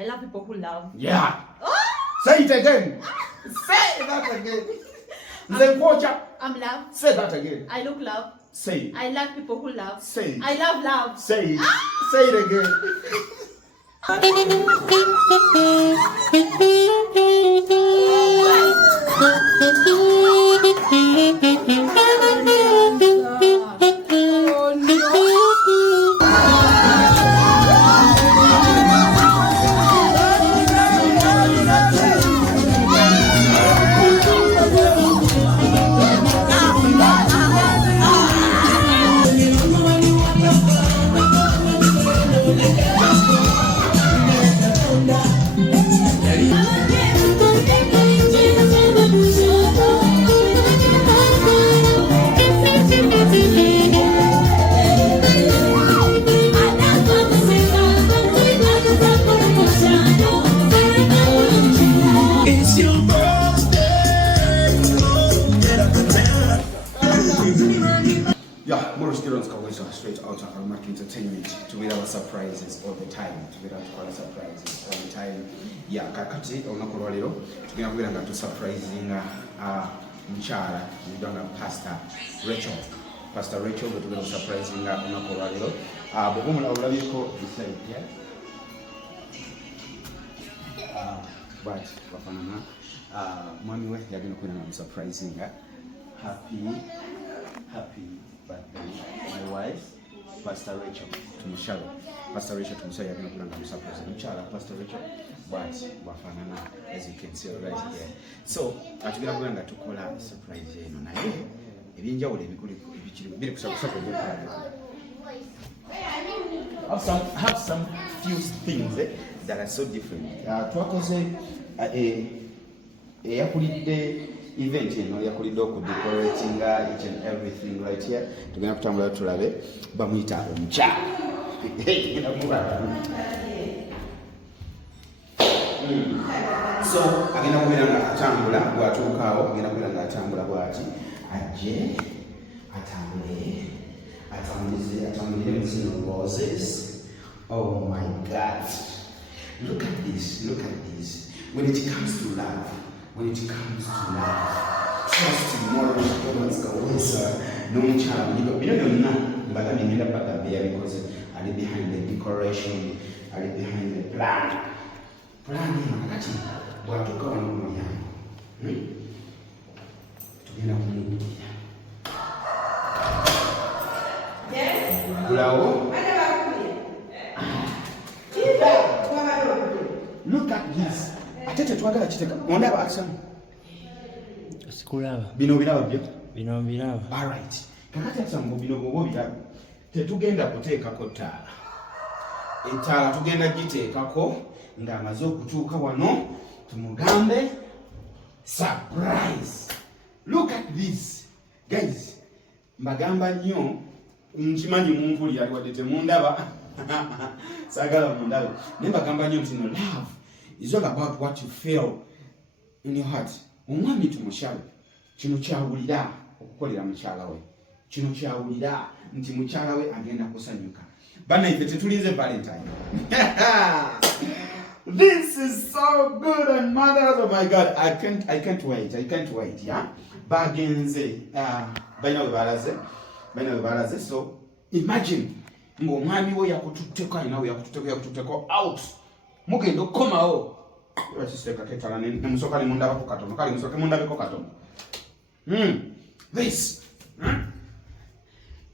I love people who love. Yeah. Say it again. Say that again. I'm love. Say that again. I look love. Say it. I like people who love. Say it. I love love. Say it. Say it again. Yeah, more students can always straight out of Almac Entertainment to with our surprises all the time. To with our surprises all the time. Yeah, kakati olunaku lero tugenda kubeera nga tusurprising mukyala mudanga Pastor Rachel. Pastor Rachel bwe tugenda surprising olunaku lero. Bw'oba omulabyeko beside here. But wafanana mwami we yagenda kubeera nga surprising happy birthday, my wife, Pastor Rachel Tumushabe. Pastor Rachel Tumushabe yagenda kulanga surprise mukyala Pastor Rachel, but wafanana as you can see right here. So atugenda kulanga tukola surprise eno naye ebinjawulo biri kusaba have some few things that are so different. Twakoze eyakulidde event yakulidde okudecorating each and everything right here. Tugenda kutambula tulabe bamuyita omukyala. So agenda kubeera nga atambula bw'atuukaawo, agenda kubeera nga atambula bw'ati ajje atambulire mu zino roses. Oh my God, look at this. When it comes to love, trust in more performance kawesa no mukyala bino byonna mbagambye ngenda bagambye because ali behind the decoration, ali behind the plan nakati bwatuuka wano mu mulyango tugenda kumugulira gulawo. Look at this. Atete twagala kiteka ondaba action sikulaba bino biraba byo biraba. All right, kakati asango bino bobo biraba tetugenda kuteekako etaala tugenda giteekako ng'amaze okutuuka wano tumugambe surprise. Look at this guys, mbagamba nnyo nkimanyi mumpulira wadde temundaba sagala mundabe naye mbagamba nnyo nti no love is all about what you feel in your heart. Omwami Tumushabe kino kyawulira okukolera mukyala we, kino kyawulira nti mukyala we agenda kusanyuka. Bannaife tetulinze Valentine. This is so good and mothers, oh my God, I can't wait, yeah. Bagenze baina we balaze. So imagine ng'omwami we yakututteko nawe yakututteko out mugenda okukomawo bakiseka ketala nemusoka nemundabako katono kale musoke mundabeko katono. This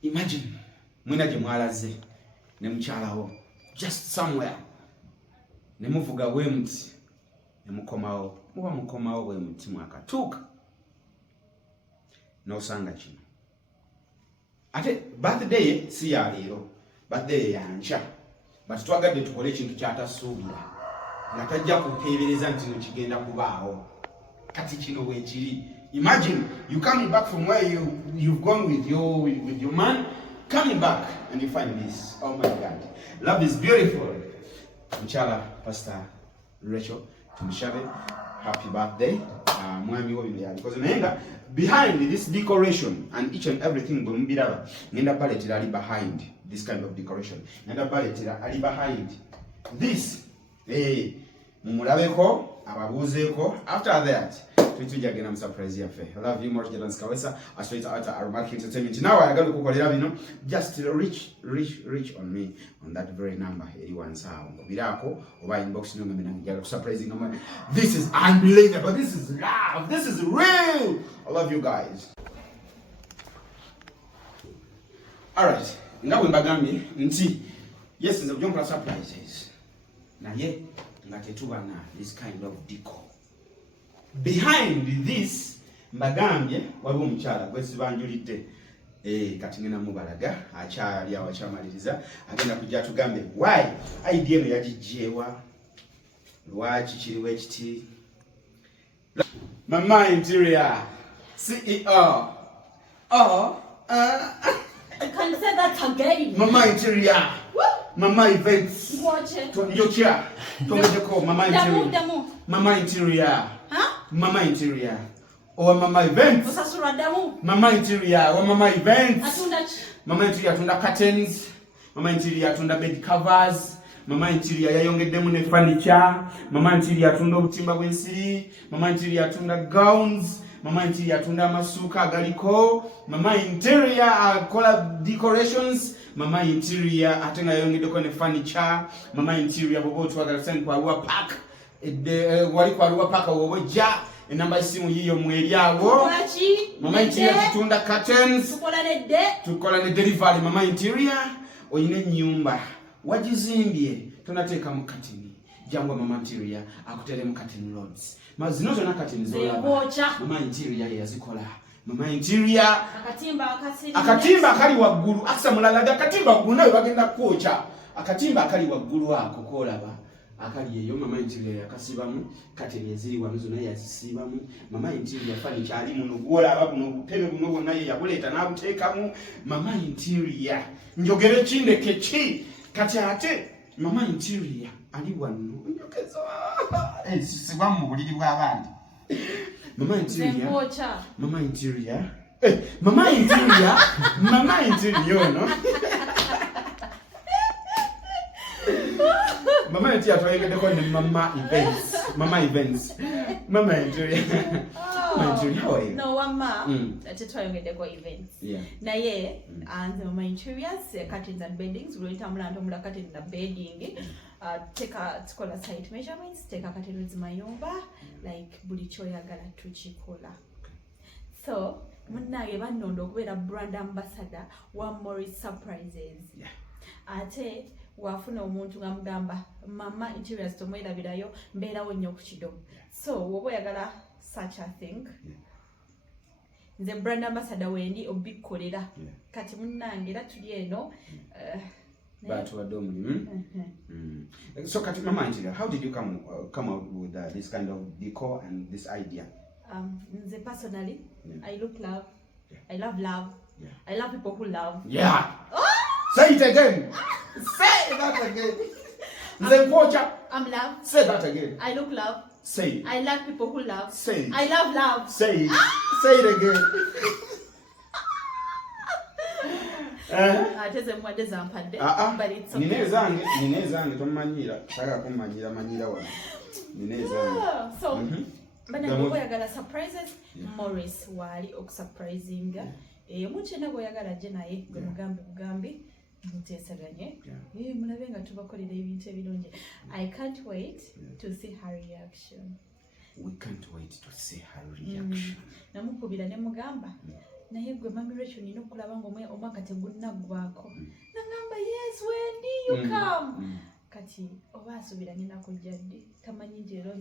imagine mwina gye mwalaze ne mukyalawo just somewhere nemuvuga bwe muti nemukomawo muba mukomawo bwe muti mwakatuuka n'osanga kino ate birthday si ya leero, birthday yankya, but twagadde tukole ekintu kyatasuubira nga tajja kuteebereza nti no kigenda kubaawo. Kati kino bwe kiri. Imagine you coming back from where you've gone with your man, coming back and you find this. Oh my God, love is beautiful. Mukyala Pastor Rachel Tumushabe, happy birthday. Mwami wo bibya because nenga behind this decoration and each and everything bombiraba ngenda paletira ali behind this kind of decoration, ngenda paletira ali behind this mumulabeko ababuuzeeko. After that tujja genda mu surprise yaffe. I love you more than Kawesa. Straight out Aromatic Entertainment. Now ayagala okukolera bino, just reach on me on that very number eri wansawo nkubirako oba inbox nyo ngamena njagala surprising ngama. This is unbelievable. This is love. This is real. I love you guys. Alright, nga bwe mbagambye nti yes nze bujja nkola surprises naye nga tetuba na this kind of decor. Behind this mbagambye waliwo omukyala gwe sibanjulidde kati ngenda mubalaga akyali awo akyamaliriza agenda kujja tugambe why idea eno yagijjeewa lwaki kiriwo ekiti. Mama Interior CEO I can't say that again. Mama Interior. Mama Events. Watch it. Yocha. Tongejeko Mama Interior. Damu. Mama Interior. Huh? Mama Interior. Or Mama Events. Osasura damu. Mama Interior. Or Mama Events. Atunda. Mama Interior atunda curtains. Mama Interior atunda bed covers. Mama Interior yayongeddemu ne furniture. Mama Interior atunda obutimba bw'ensiri. Mama Interior atunda gowns. Mama Interior atunda amasuka agaliko. Mama Interior akola decorations. Mama Interior atenga yayongeddeko ne furniture. Mama Interior bobo twagala send kwa Arua Park. Wali kwa Arua Park wobojja enamba isimu yiyo mweri awo. Mama Interior tutunda curtains. Tukola ne delivery. Mama Interior oyine nyumba wajizimbye tunateeka mu katini jangwa Mama Interior akutere mu curtain roads. Mazino zona curtain zolaba Mama Interior yazikola. Mama Interior akatimba akali waggulu asa mulalaga akatimba waggulu nawe bagenda kwocha akatimba akali waggulu ako kolaba akali eyo Mama Interior yakasibamu curtain eziri wamuzo naye yazisibamu. Mama Interior fani kyali muno gwolaba buno butebe buno bonna ye yabuleeta n'abuteekamu. Mama Interior njogere kindeke ki kati ate Mama Interior ali wano njokezo sisiba mu buliri bw'abandi. Mama Interior Mama Interior Mama Interior Mama Interior no Mama Interior twayengeddeko ne Mama Events. Mama Events Mama Interior Mama Interior how are you? No wama tetwayengeddeko events naye anze Mama Interior curtains and beddings ulitambula ntomula curtains na bedding tukola site measurements teka curtains mayumba like buli kyoyagala tukikola. So munnange bannondo okubeera brand ambassador wa Morris Surprises. Ate wafuna omuntu nga mugamba Mama Interior tomwerabirayo mbeerawo nnyo ku kido. So woba oyagala such a thing nze brand ambassador wendi obikkolera kati munnange era tuli eno but what do you So kati Mama Interior, how did you come out with this kind of decor and this idea? Nze personally I love love. I love people who love. Say it again. Say that again. I'm love. Say that again. I look love. Say it. I like people who love. Say it. I love love. Say it. Say it again. Ateze mwade zampadde. But it's okay. Ninezange tomanyira. Taka kumanyira manyira wana. Ninezange. So bana ngoya yagala surprises Morris wali okusurprisinga. Omuchena go yagala je naye gwe mugambi mutesaganye. Mulabe nga tubakolera ebintu ebirungi. I can't wait to see her reaction. We can't wait to see her reaction. Namukubira ne mugamba. Naye gwe Mami Rachel nino kulaba ngo omwaka tegunnagwako. Nangamba yes Wendy you come. Kati oba asubira nina kujjadde tamanyi njero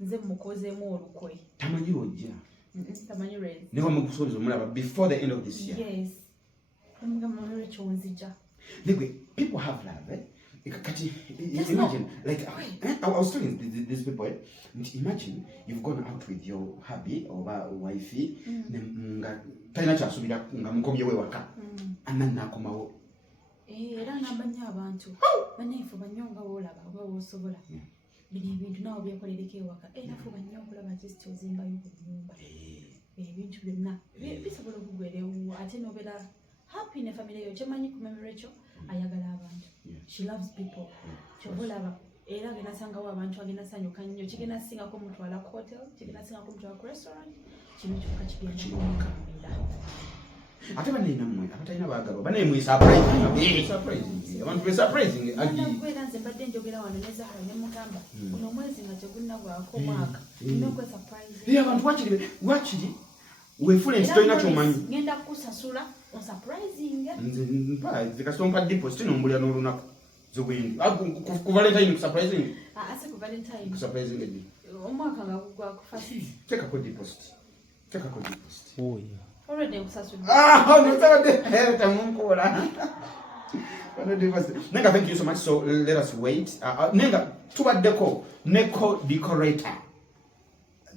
nze mukozemu olukwe. Tamanyi ojja. Tamanyi rezi. Never mukusoza mulaba before the end of this year. Yes. Nangamba Mami Rachel nzija. People have love, Kati, imagine, like, I was telling these people, imagine you've gone out with your hubby or wifey, taina kyasubira nga mukobye we waka, ananna akomawo. Era nabanya abantu, banaifu banyonga wolaba, wosobola. Bino ebintu nawo byekolereko ewaka, nafu banyo okulaba zisiti ozimbayo ku nnyumba. Ebintu byonna bisobola okugwerewo ate nobeera happy ne family yo. Kyemanyi ku Mami Rachel ayagala abantu. She loves people. Chobolaba era genda sangawo abantu agenda sanyuka nnyo kigenda singako mutwala ku hotel kigenda singako mutwala ku restaurant kino kyokka kigenda kumukambira ate banene mmwe abatalina baagalo banene surprising abantu be surprising kwera nze mbadde njogera wano ne Zahara ne mugamba guno mwezi nga tegunnagwako omwaka nina okwesurprise abantu wakiri weefule nti tolina kyomanyi ngenda kukusasula osurprising nze kasompa deposit nombulira n'olunaku zobwendi ku valentine kusurprising ase ku valentine kusurprising edi omwaka nga gugwa ku first tekako deposit already nkusasula tamunkola nenga thank you so much so let us wait nenga tubaddeko ne co decorator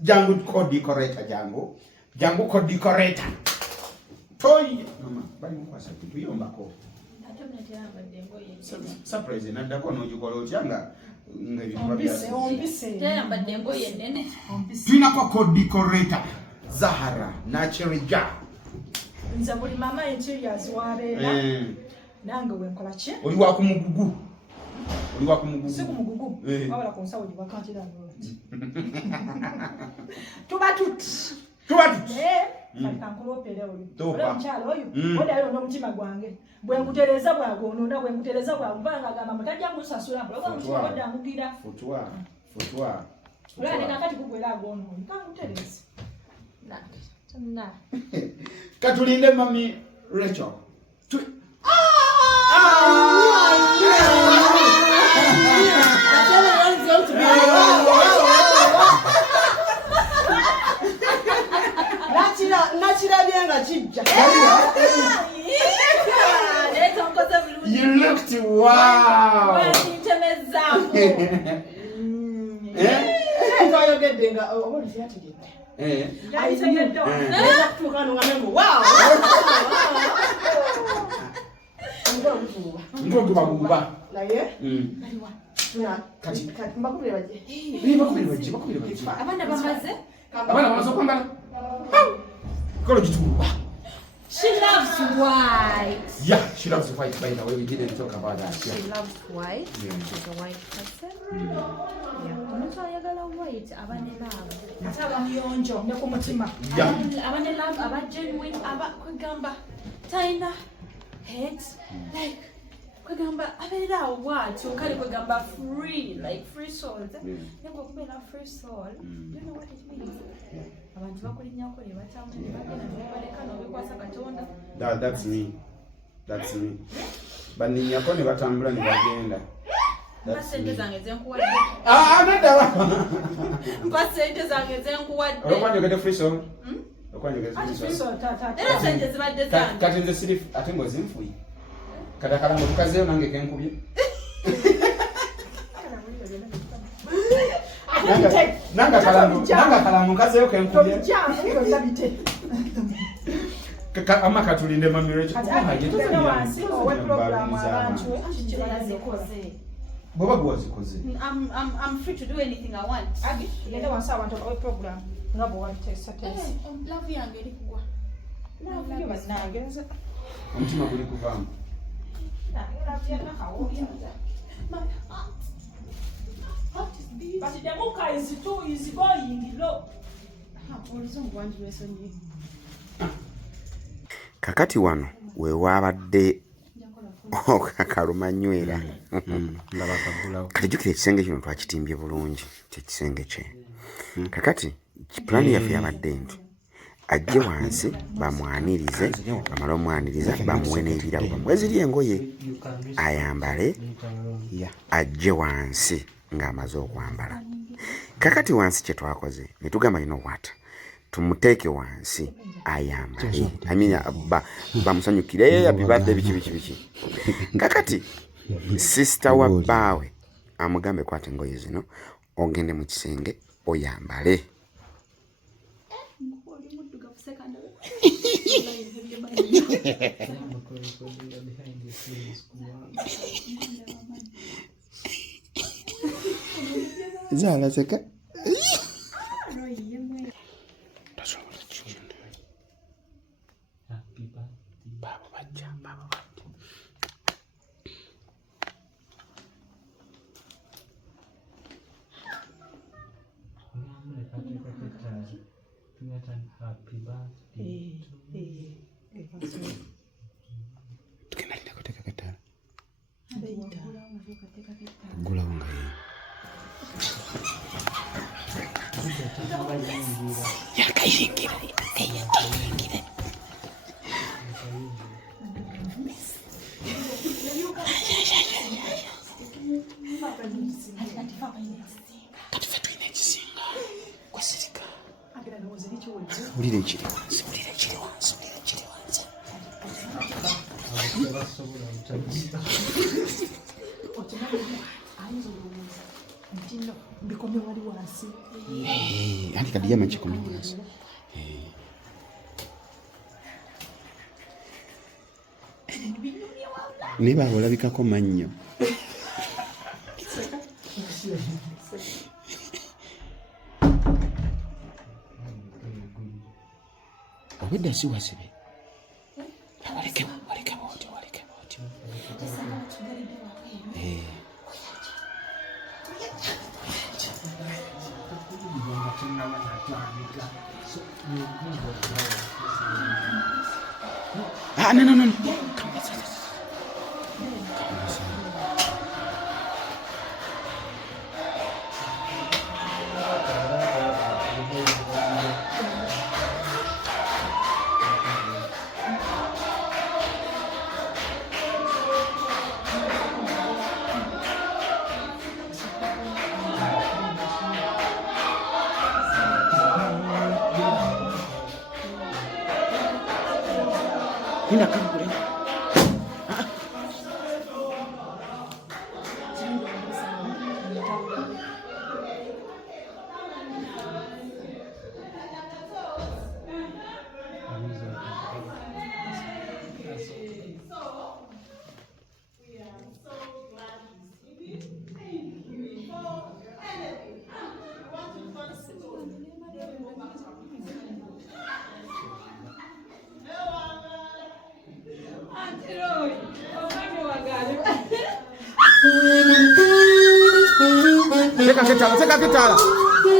jangu co decorator jangu co decorator toy mama bali mukwasa tuyombako surprise naddako n'ogikola otyanga tulinako co decorator Zahara Nachirija nza buli mama interiors wabeera nange wenkola ki oli wa ku mugugu si ku mugugu wabala ku nsawo gyebakantira tuba tuti kankulopere oyo ole omukyalo oyo ode alina omutima gwange bwengutereza bwagonona bwengutereza bwaguvanga agamba mutajja musasula mpulogwa mutima odde amugira futwa olane kakati kugwera agonoyo kangutereza katulinde mami Rachel nakirabye nga kijja you looked wow twayogedde nga obolisi yategedde ngogubaguba abaana bamaze okwambala kolo gituba. She loves white. Yeah, she loves white, by the way. We didn't talk about that. Yeah. She loves white. Yeah. She's a white person. Yeah. Omuntu ayagala white abane love. Ate abamuyonjo ne ku mutima. Abane love aba genuine aba kwegamba taina hate like kwegamba abeera what okali kwegamba free like free soul. Nengo kubeera free soul. You know what it means? Abantu bakulinyako ne batamu ne bagenda ne baleka n'obikwasa Katonda. That's me. Baninyako ne batambula ne bagenda. Sente zange zenkuwadde. Nadaba. Mpa sente zange zenkuwadde. Okwanjogedde free soul. Okwanjogedde free soul. Era sente zibadde zange. Kati nze siri ate ngozinfuyi. Katakala mu tukazeyo nange kenkubye. Nanga kalamu kazeyo kenkubye. Ama katulinde mami Rachel. Boba gwazikoze. I'm free to do anything I want. Yenda wansa abantu abawe program ngabo watesa tesa. Love yange eri kugwa. Love yange nze. Omutima guli kuvamu. But the book is too easy going low. Kakati wano we wabadde okalumanywera. Kati jukira ekisenge kino twakitimbye bulungi kyekisenge kye. Kakati plani yaffe yabadde nti ajje wansi bamwanirize bamala omwaniriza bamuwe n'ebirabo bamweziri engoye ayambale ajje wansi ng'amaze okwambala. Kakati wansi kye twakoze ne tugamba you know what tumuteeke wansi ayambale bamusanyukire happy birthday biki. Kakati sister wa bbaawe amugambe kwata engoye zino ogende mu kisenge oyambale. Zala seka. Tukenalina kuteka katala. Gula unga hii. Yakayingira. Ulire ekiri wansi. Anti kadi yama chikomye wansi. Niba olabikako mannyo. Obedda si wasibe. Waleke boti. No. Hinda kangule.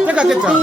Teka kitala.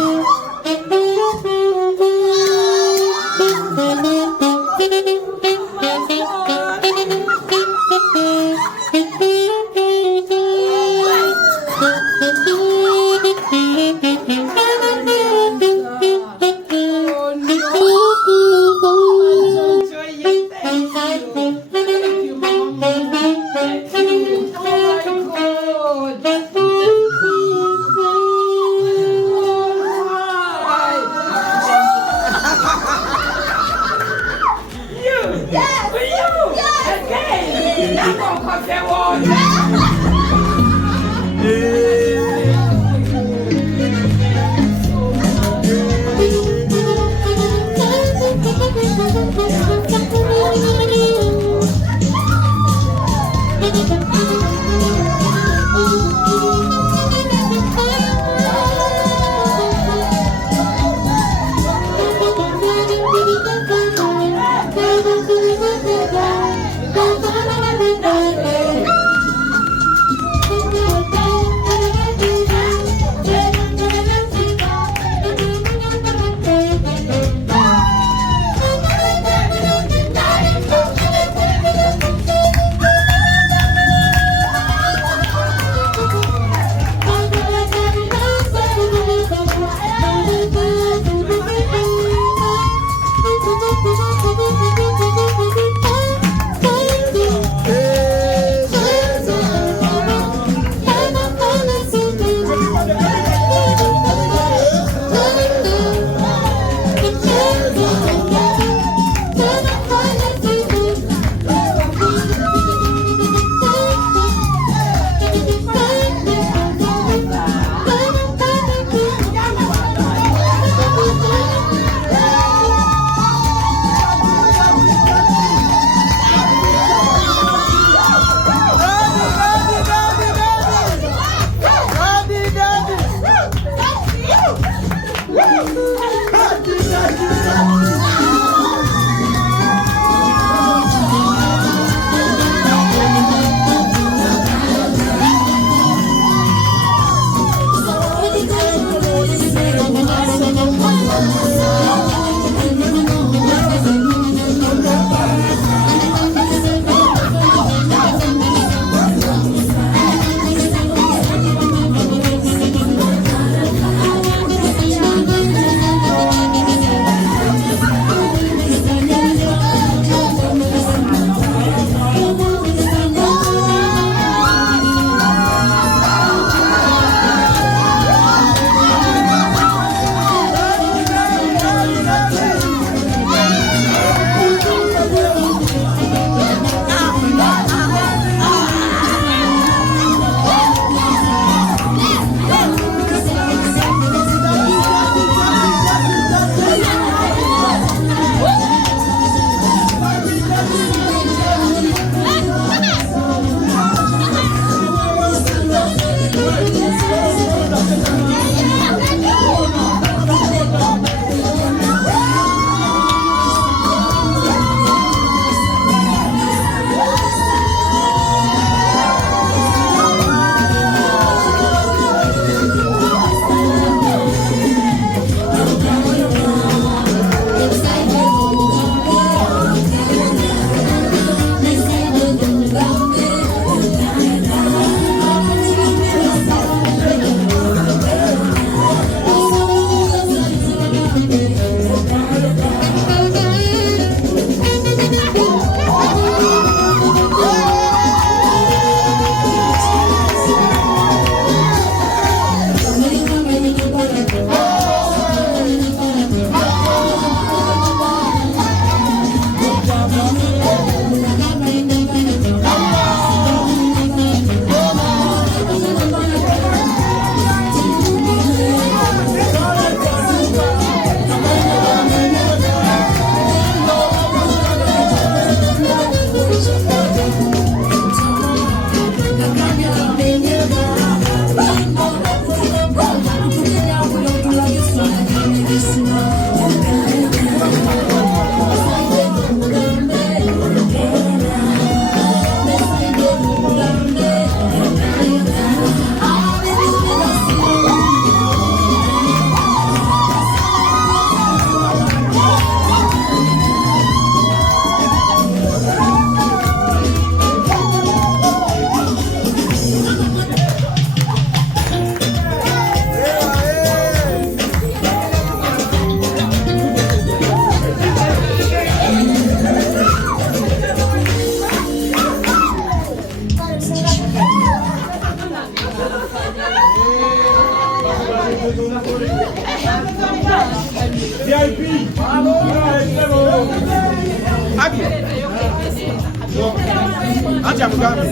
Acha mgambe.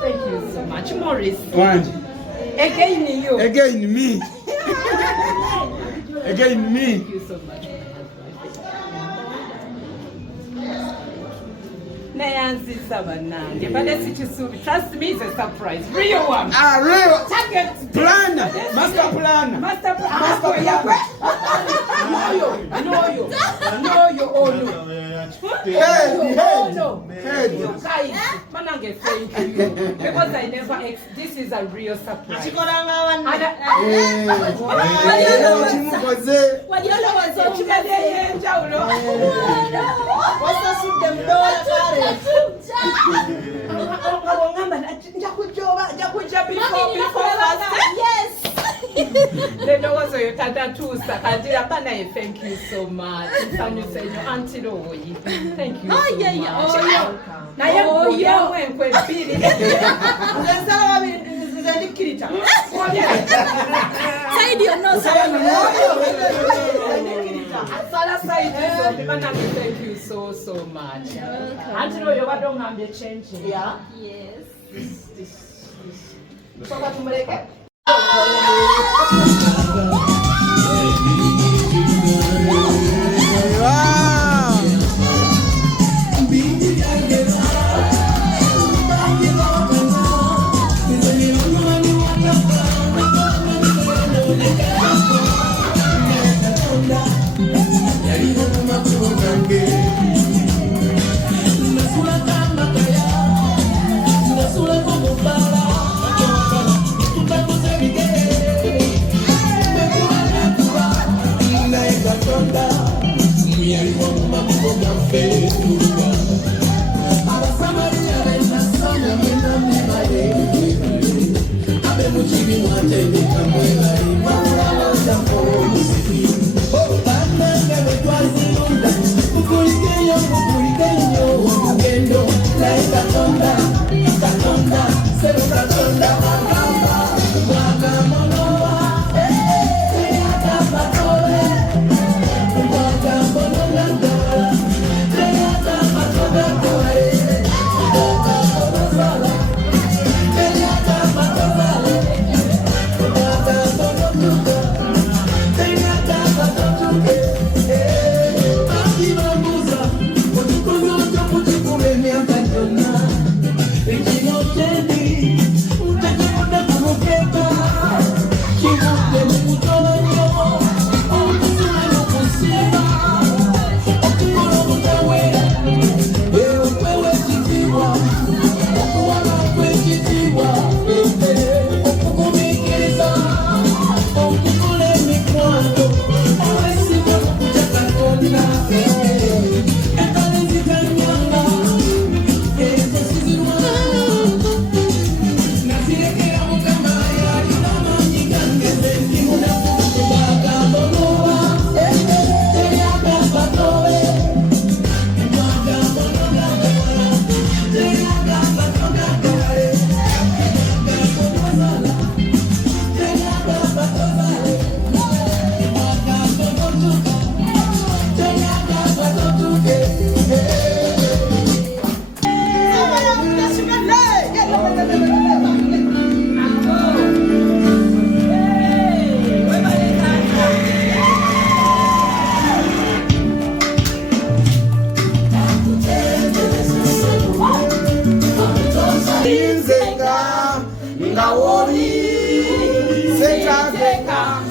Thank you so much, Morris. Again you. Again me. Again me. Thank you so much. Nancy Sabanande, but trust me, it's a surprise. Real one. Ah, real. Target Plan. Master plan. Master plan. Oh no. Head. You guys, Manange, thank you. Because I never, this is a real surprise. Thank you so much. Thank you Thank you so much. Until you don't have the change. Yeah. Yes. nga woli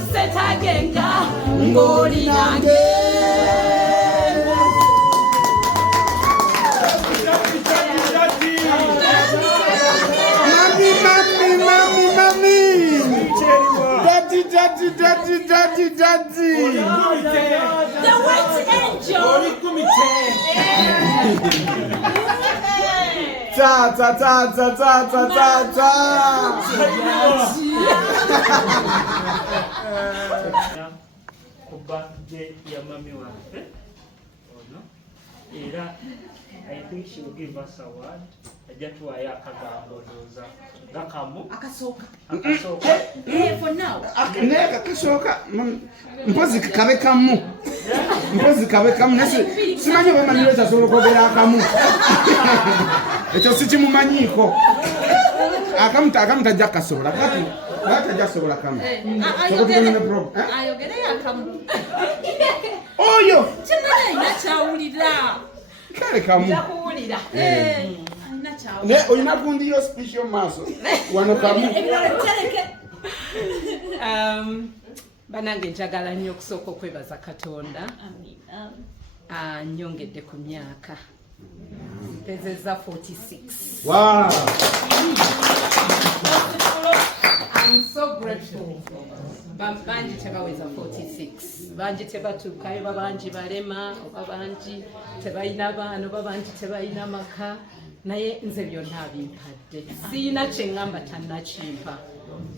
setagenga ngoli nange Mami. Daddy. the white angel Ta. Ku birthday ya mami waffe ono era I think she will give us a word. Ajja tuwayo akagambo ndowooza gakamu Akasooka. for now naye kakasooka mpozi kabe kamu nase simanyi oba maniro kyasobola okwogera akamu ekyo sikimumanyiiko akamu tajja kasobola kati tajja kusobola kamu Ayogereyo akamu. oyo Kimala kyawulira. kale kamu Kuwulira. ne olina kundiyo speech maaso wano kamu banange njagala nnyo okusooka okwebaza Katonda annyongedde ku myaka mpezeza 46. wow. I'm so grateful. Banji tebaweza 46. Banji tebatuukayo, babanji balema, oba banji tebalina baana, oba banji tebalina maka. Naye nze byonna bimpadde. Siina kye ngamba tannakimpa.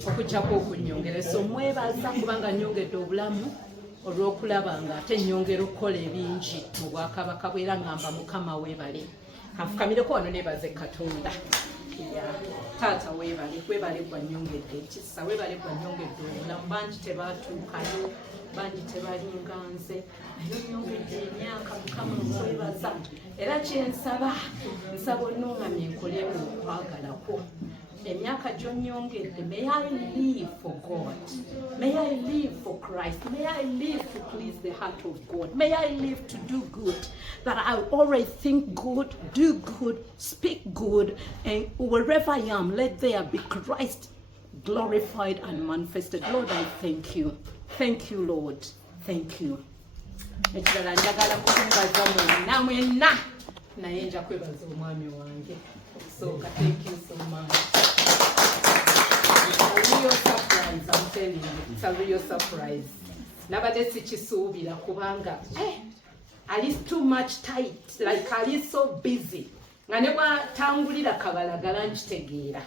Okugyako okunnyongera. So mwebaza kubanga nnyongedde obulamu olw'okulaba nga ate nnyongera okukola ebingi mu Bwakabaka bwera ngamba Mukama weebale. Kanfukamireko wano neebaze Katonda. Taata weebale gwa nnyongedde ekisa, weebale gwa nnyongedde obulamu. Bangi tebatuukayo, bangi tebalinga nze, naye nnyongedde emyaka Mukama nkwebaza. Era kyensaba, nsaba onnungamye nkole mu kwagala kwo. Emyaka gy'onnyongedde, may I live for God. May I live for Christ. May I live to please the heart of God. May I live to do good. That I always think good, do good, speak good, and wherever I am, let there be Christ glorified and manifested. Lord, I thank you. Thank you, Lord. Thank you. Ekirala njagala kukumbaza mwena naye nja kwebaza omwami wange okusooka. Thank you so much. It's a real surprise, I'm telling you. It's a real surprise. Nabadde sikisuubira kubanga ali too much tight, like ali so busy. Nga ne bwatangulira kabalagala nkitegeera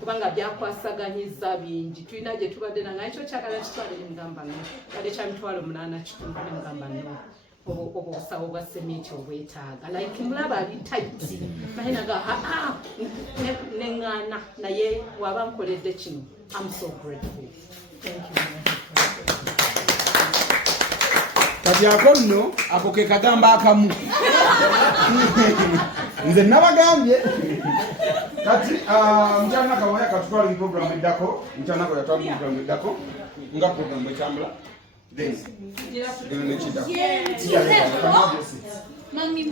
kubanga byakwasaganyiza bingi. Tulina gye tubadde nanga ekyo kyagala kitwale mugamba no kale kya mitwalo 8 kitundu mugamba no obusawo bwa sementi obwetaaga like mulaba ali tight naye naga neŋŋaana naye waba nkoledde kino. I'm so grateful. Thank you. kati ako nno ako ke kagamba akamu nze nabagambye kati mutyanaka waya katutwala mu program eddako mutyanaka yatwala mu program eddako nga program ekyambula then geno nekidako Mami.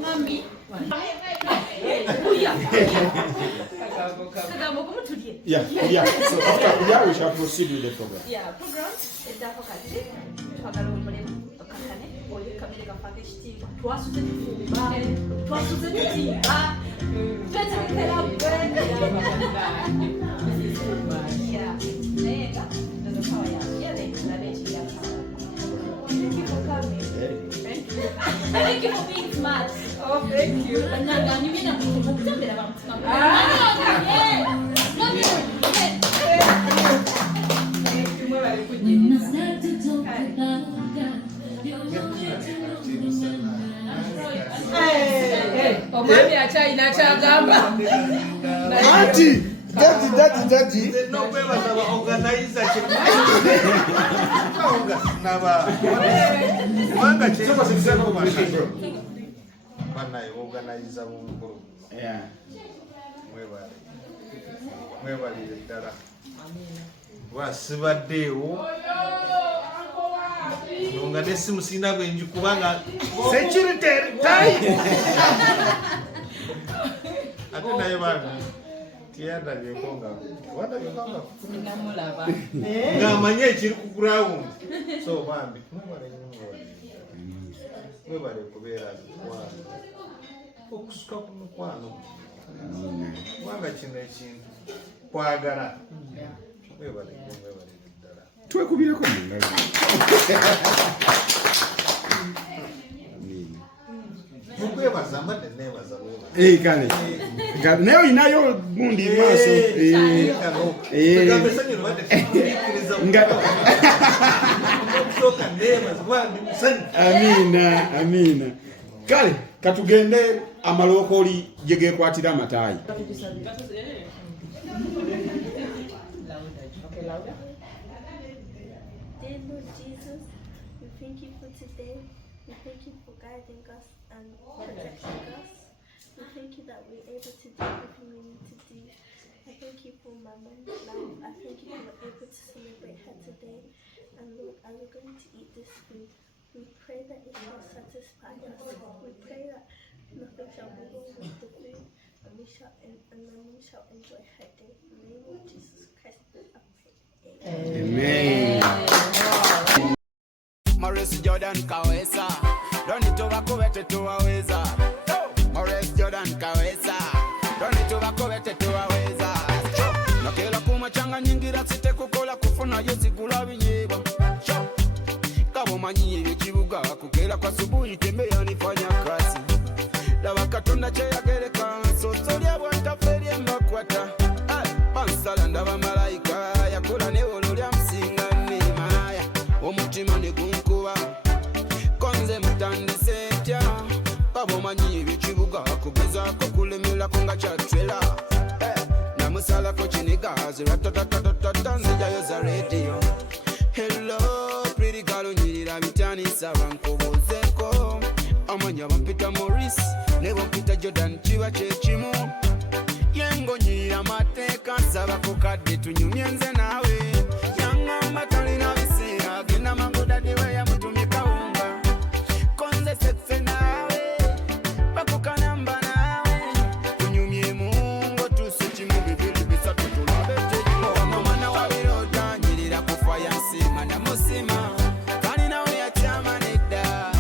yeah so after yeah we shall proceed with the program. Program eddako kati twagala omulemu okakane oyo kamere gafaka ekitiibwa twasuze tufumba twasuze tutimba twetegekera bwe naye nga ndoza pawa yakere ndabe ekiyaka. Thank you for coming. Thank you for being smart. Oh, thank you. Nanga nimina kutembera bamutima. Omwami akyalina kyagamba. Auntie, daddy. No kwebaza ba organizer naba wanga chema sisema bana organizer mu yeah mwebali ddala wasibaddeewo nonga nesimu sina bwenji kubanga security tayi ate naye bana ng'amanye ekiri ku ground so bambi mwebale kubeera okusuka ku mukwano kubanga kino ekintu kwagala mwebale ddala twekubireko mungalo mukwebaza amadde neebaza kale naye olinayo gundi maaso amina kale katugende amalokooli gye geekwatira amataayi. Dear Lord Jesus, we thank you for today. We thank you for guiding us and protecting us. We thank you that we're able to do everything we need to do. I thank you for my mom's life. I thank you that we're able to celebrate her today. And Lord, as we're going to eat this food, we pray that it shall satisfy us. We pray that nothing shall be wrong with the food, and we shall enjoy her day. In the name of Jesus Christ, I pray. Amen. Maurice Jordan Kawesa, don't need to wakowete tuwaweza. Maurice Jordan Kawesa, don't need to wakowete tuwaweza. Nakela kumachanga nyingira site kukola kufuna yezigula binyeba. Kabo manyi ekibuga kukela kwa subuhi tembea nifanya kazi. Laba katonda kye yagereka sosolya bwanta ferie mbakwata. Bansala ndaba malayika yakola ne olulya msinga nemaya. Omutima ne gunkuba konze mutandise ntya. Kabo manyi ekibuga kugezaako kulemerako nga kyatwela. Namusala ko kiniga ziratatatatatata nzijayo za radio. Hello pretty girl nyirira bitani saba nkobozeko. Amanya bampita Maurice ne bampita Jordan kiba kyekimu. Yengo nyirira mateeka saba ku kadde tunyumye nze naawe. Yangamba talina biseera genda mangu daddy we yamutumye kawunga. Konze sekse naawe bakukanamba naawe. Tunyumye mungo tusikimu bibiri bisatu tulabe tekimo. Omwana wa biroda nyirira kufa yansima na musima. Kalina we yatyama nedda.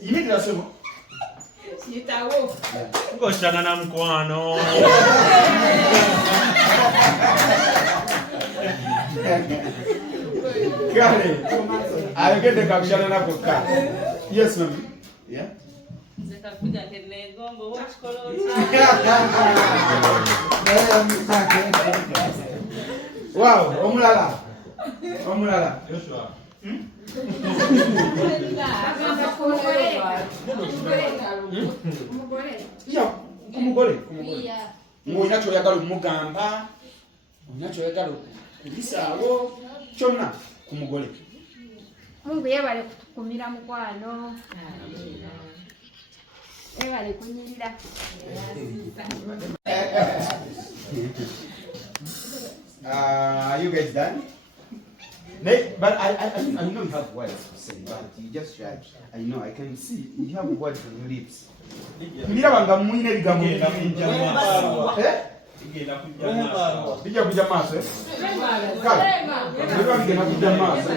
Yimirira sebo. Yitawo. Ngoshana na mkwano. Kale ayogedde kakushana nako ka. Yes ma'am. Yeah. Zekakuja kene gombo wachikoloti. Wow, omulala. Joshua. Kumugole. Ng'olina kyoyagala omugamba, olina kyoyagala okubisaawo, kyonna ku mugole. Mungu yebale kutukumira mukwano. Yebale kunyirira. Are you guys done? But I know you have words to say, but you just try. I know, I can see you have words on your lips. Mirabanga mwine bigambo bingi. Bijja kujja maaso. Kale. Bigenda kujja maaso.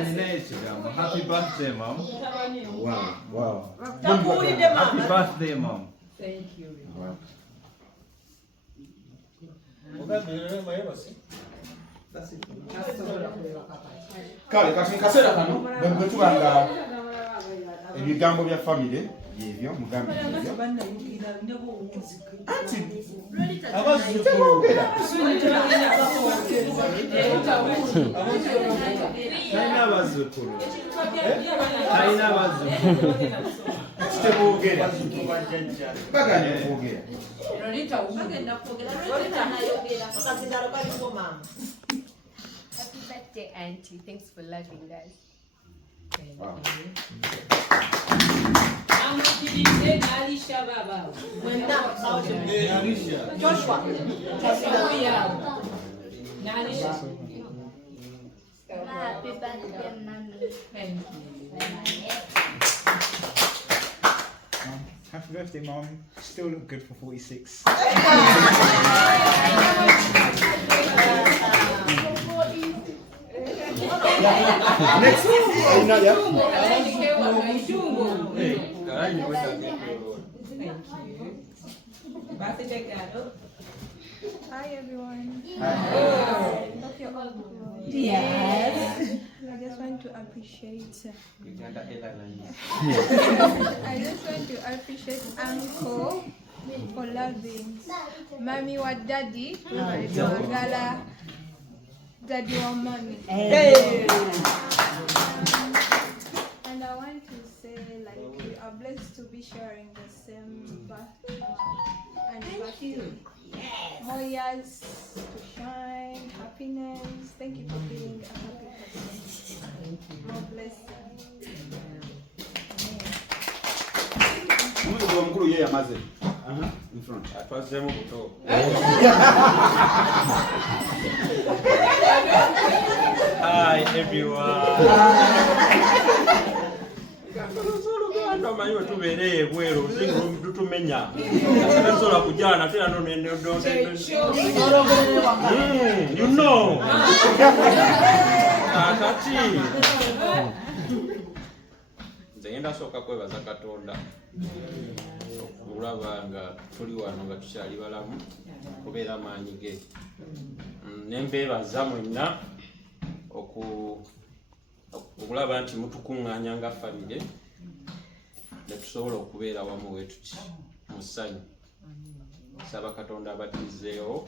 Happy birthday, Mom. Wow. Happy birthday, Mom. Thank you. Wow. Kale kati nkaseera kano bwe tubanga ebigambo bya famire byebyo mugambe byebyo anti abazuukulu Talina abazzukulu. Talina abazzukulu. kitebuugera baganye okwogera Happy birthday, Auntie. Thanks for loving us. Wow. Amujibise nalisha baba. Joshua. Nalisha. Happy birthday, Mommy. Thank you. Happy birthday, Mum. Still look good for 46. Next. Hi everyone. Hi. Hope you're all good. Yes. I just want to appreciate. Uncle for loving. Mommy wa daddy. Wagala. Daddy wa mommy. Hey. And I want to say we are blessed to be sharing the same birth anniversary. More years to shine, happiness. Thank you for being a happy person. God bless you. In front. Hi everyone. Manyi tubeereye bweru zingu tumenya nasobola kujana tera no you know akati nzenda soka kwebaza Katonda okulaba nga tuli wano nga tukyali balamu kubeera maanyi ge nembeebaza mwenna okulaba nti mutukuŋŋaanya nga famire netusobola okubeera wamu wetuki mu ssanyu. Saba Katonda abatizeewo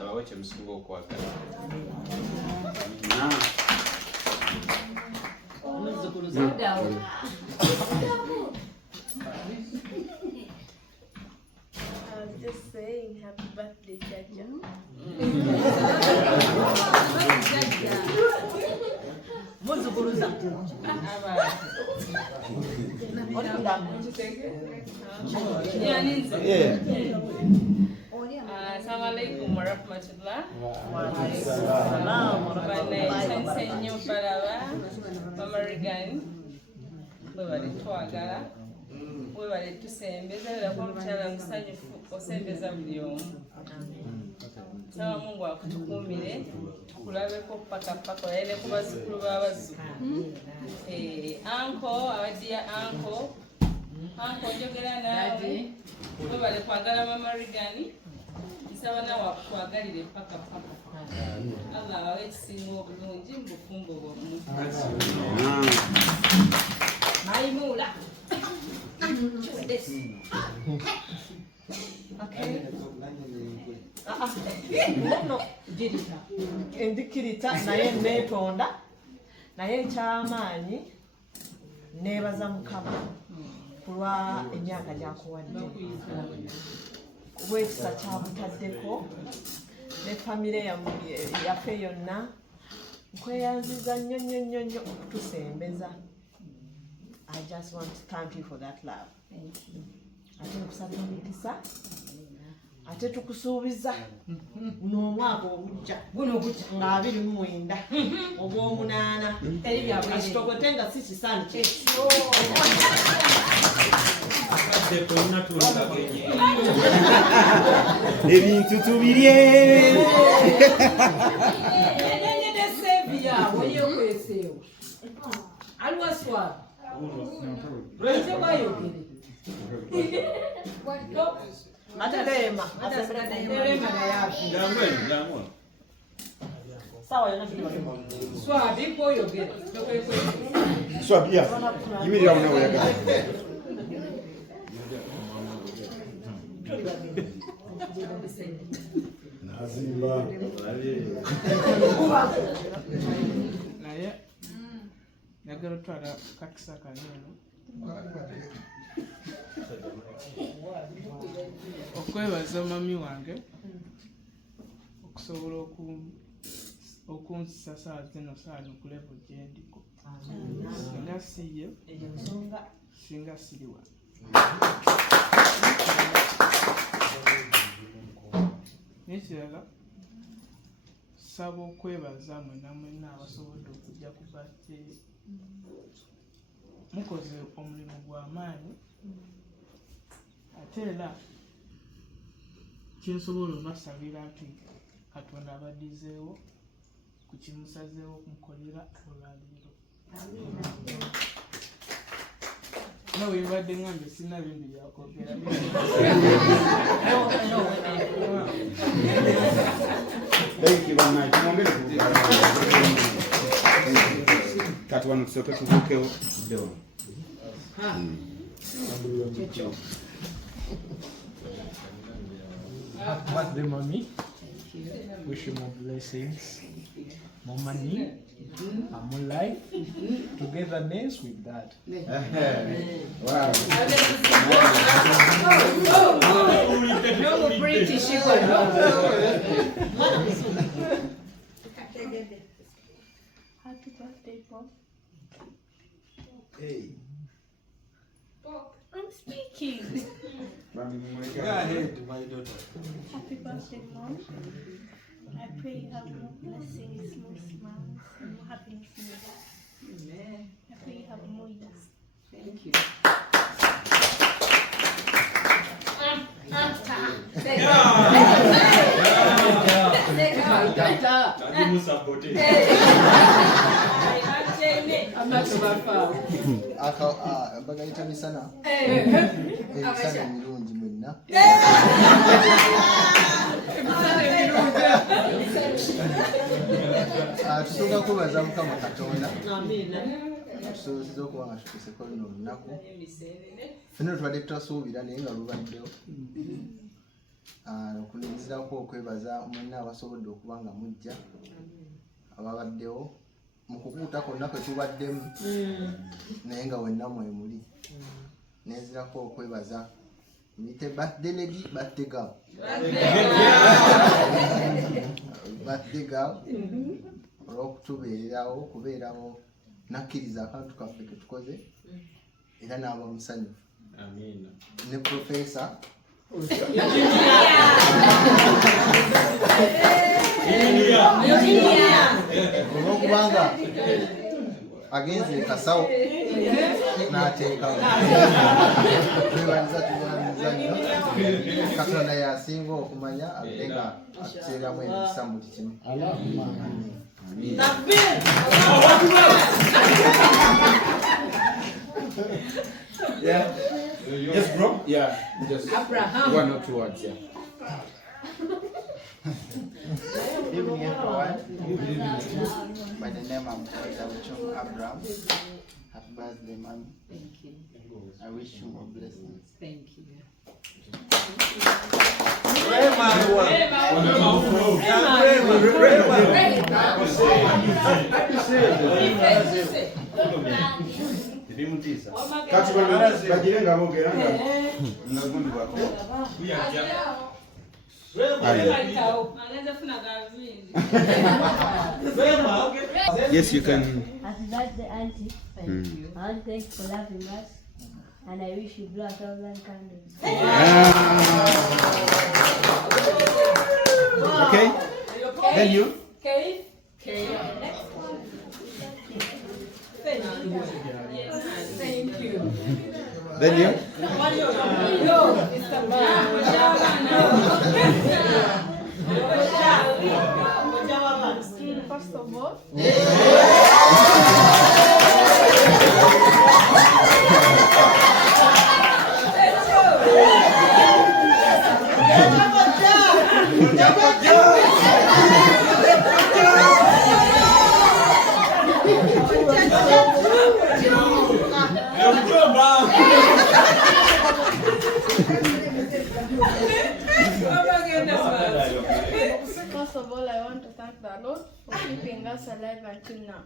abawe kye musinga okwagala. I was just saying happy birthday, Jaja. Assalamualaikum warahmatullah. Waalaikumsalam. Mama Regan, webale twagala, webale tusembeza era kwa mchala musanyufu osembeza buli omu. Sawa Mungu akutukumire tukulabeko paka yaine ku bazzukulu b'abazzukulu. Uncle abadia uncle njogera naawe webale kwagala Mama Regan nsaba nawe akwagalire paka Allah awe ekisinga obulungi mu bufumbo bwommu. Maimula. Okay. No, jirita. Endikirita naye netonda. Naye kyamaanyi nebaza Mukama kulwa emyaka gyakuwadde. Kubwekisa kyabutaddeko ne famire yaffe yonna nkweyanziza nnyo okutusembeza. I just want to thank you for that love. Ate nkusaba emikisa. Ate tukusuubiza n'omwaka ogujja guno nga 29 ogw'omunaana ekitogote nga si kisaani kyekyo. Ebintu tubirye Swabia. Yimirira wano oyagala. Nazimba. Naye nagala otwala kakisa kaneno okwebaza mami wange okusobola okunsisa saa zino saano ku level gye ndiko. Singa siye singa siriwa nekirala saba okwebaza mwenna abasobodde okujja ku birthday. Mukoze omulimu gw'amaanyi ate era kyensobola obasabira nti Katonda abaddizeewo ku kimusazeewo okumukolera olwaleero. Nawe mbadde ngambe sina bintu byakwogera. Kati wano tusooke tubuukewo ddewo. Happy birthday, mommy. Wish you more blessings, more money, and more life, togetherness with that. Wow. No British, Happy birthday, Bob. Hey. Bob, I'm speaking. Go ahead, my daughter. Happy birthday, Mom. I pray you have more blessings, more smiles, and more happiness in your life. Amen. I pray you have more years. Thank you. Bagayita misana emisana emirungi mwenna tusooka kwebaza Mukama Katonda tusobozesa okuba nga tutuseko luno olunaku ffenna tubadde tutasuubira naye nga lubaddewo okunigizirako okwebaza mwenna abasobodde okuba nga mujja ababaddewo mu kukuuta kwonna kwe tubaddemu naye nga wenna mwemuli nezirako okwebaza muyite birthday lady birthday girl birthday girl olw'okutubeererawo okubeerawo nakkiriza akantu kaffe ke tukoze era n'aba musanyufu ne professor olw'okubanga agenze kasawo n'ateeka twebaliza tubaniriza nnyo Katonda yasinga okumanya abadde nga atuteeramu emikisa mu buli kimu. Yes, bro? Yeah. Just Abraham. one or two words, yeah. Evening everyone. By the name of Abraham. Happy birthday, man. Thank you. I wish you more blessings. Thank you. Kati bagire nga boogera nga nagundi bwako. Yes, you can. Happy birthday, Auntie. Thank you. I want to thank you for loving us, and I wish you blow 1,000 candles. Okay. Then you. Okay. Thank you. Yes, thank you. Then you. No, Mr. First of all, First of all, I want to thank the Lord for keeping us alive until now.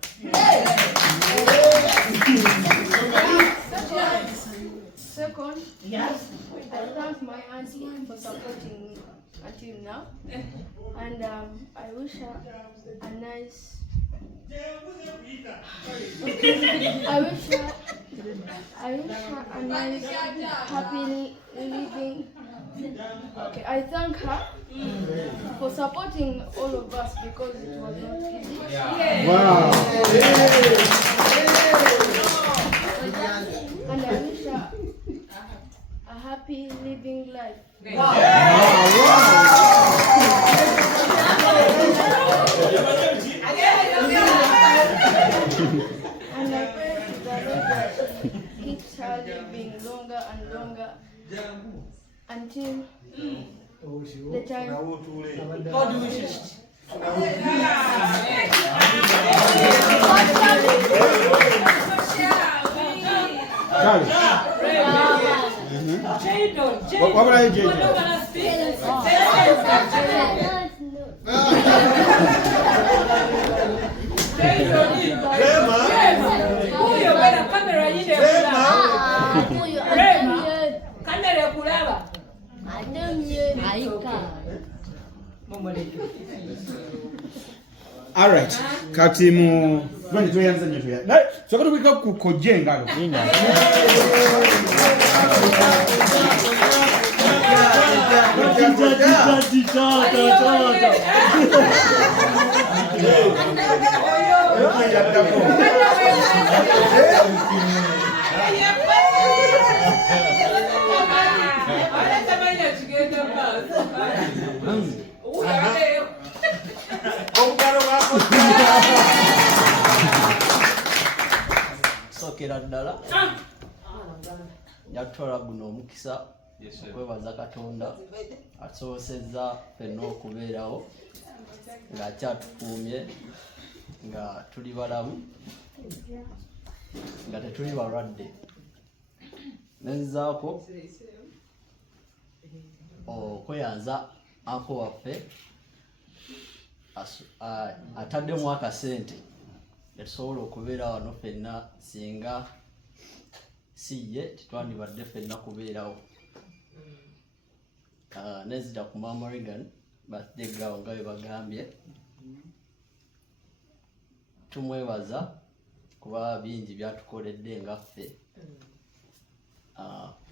Second, yes, I thank my auntie for supporting me until now, and I wish her a nice. I wish her a nice, happy living. Okay, I thank her for supporting all of us because it was not easy. Wow. And I wish her happy living life. And I pray to the Lord that keeps her living longer and longer until the time. God wishes. What would I do? All right. Kati mu bani tuyanza nyo tuya. Dai, sokoto wika kukoje ngalo. Sokera ddala yatwala guno omukisa okwebaza Katonda asobosezza ffenna okubeerawo ng'akyatukuumye nga tuli balamu nga tetuli balwadde. Nenzaako okweyanza anko waffe ataddemu akasente tusobola okubeera wano ffenna, singa si ye tetwandibadde ffenna kubeerawo. Nezita ku Mama Reagan birthday gawo nga bwe bagambye, tumwebaza kuba bingi byatukoledde nga ffe.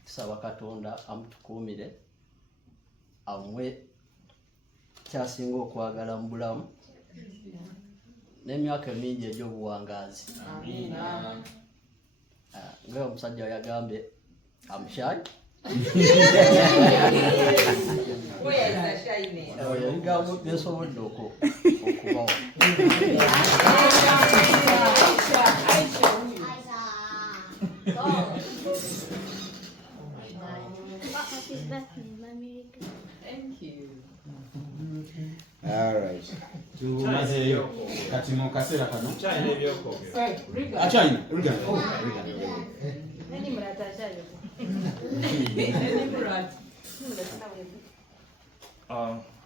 Tusaba Katonda amutukuumire, amuwe kyasinga okwagala mu bulamu n'emyaka mingi egy'obuwangaazi. Nga omusajja we yagambye amushayi ebigambo byesobodde okubawo. Happy birthday, Mommy. Thank you. All right. Tumazeyo kati mu kaseera kano. China ebyokwogera. China, Reagan. Nani mnatajayo?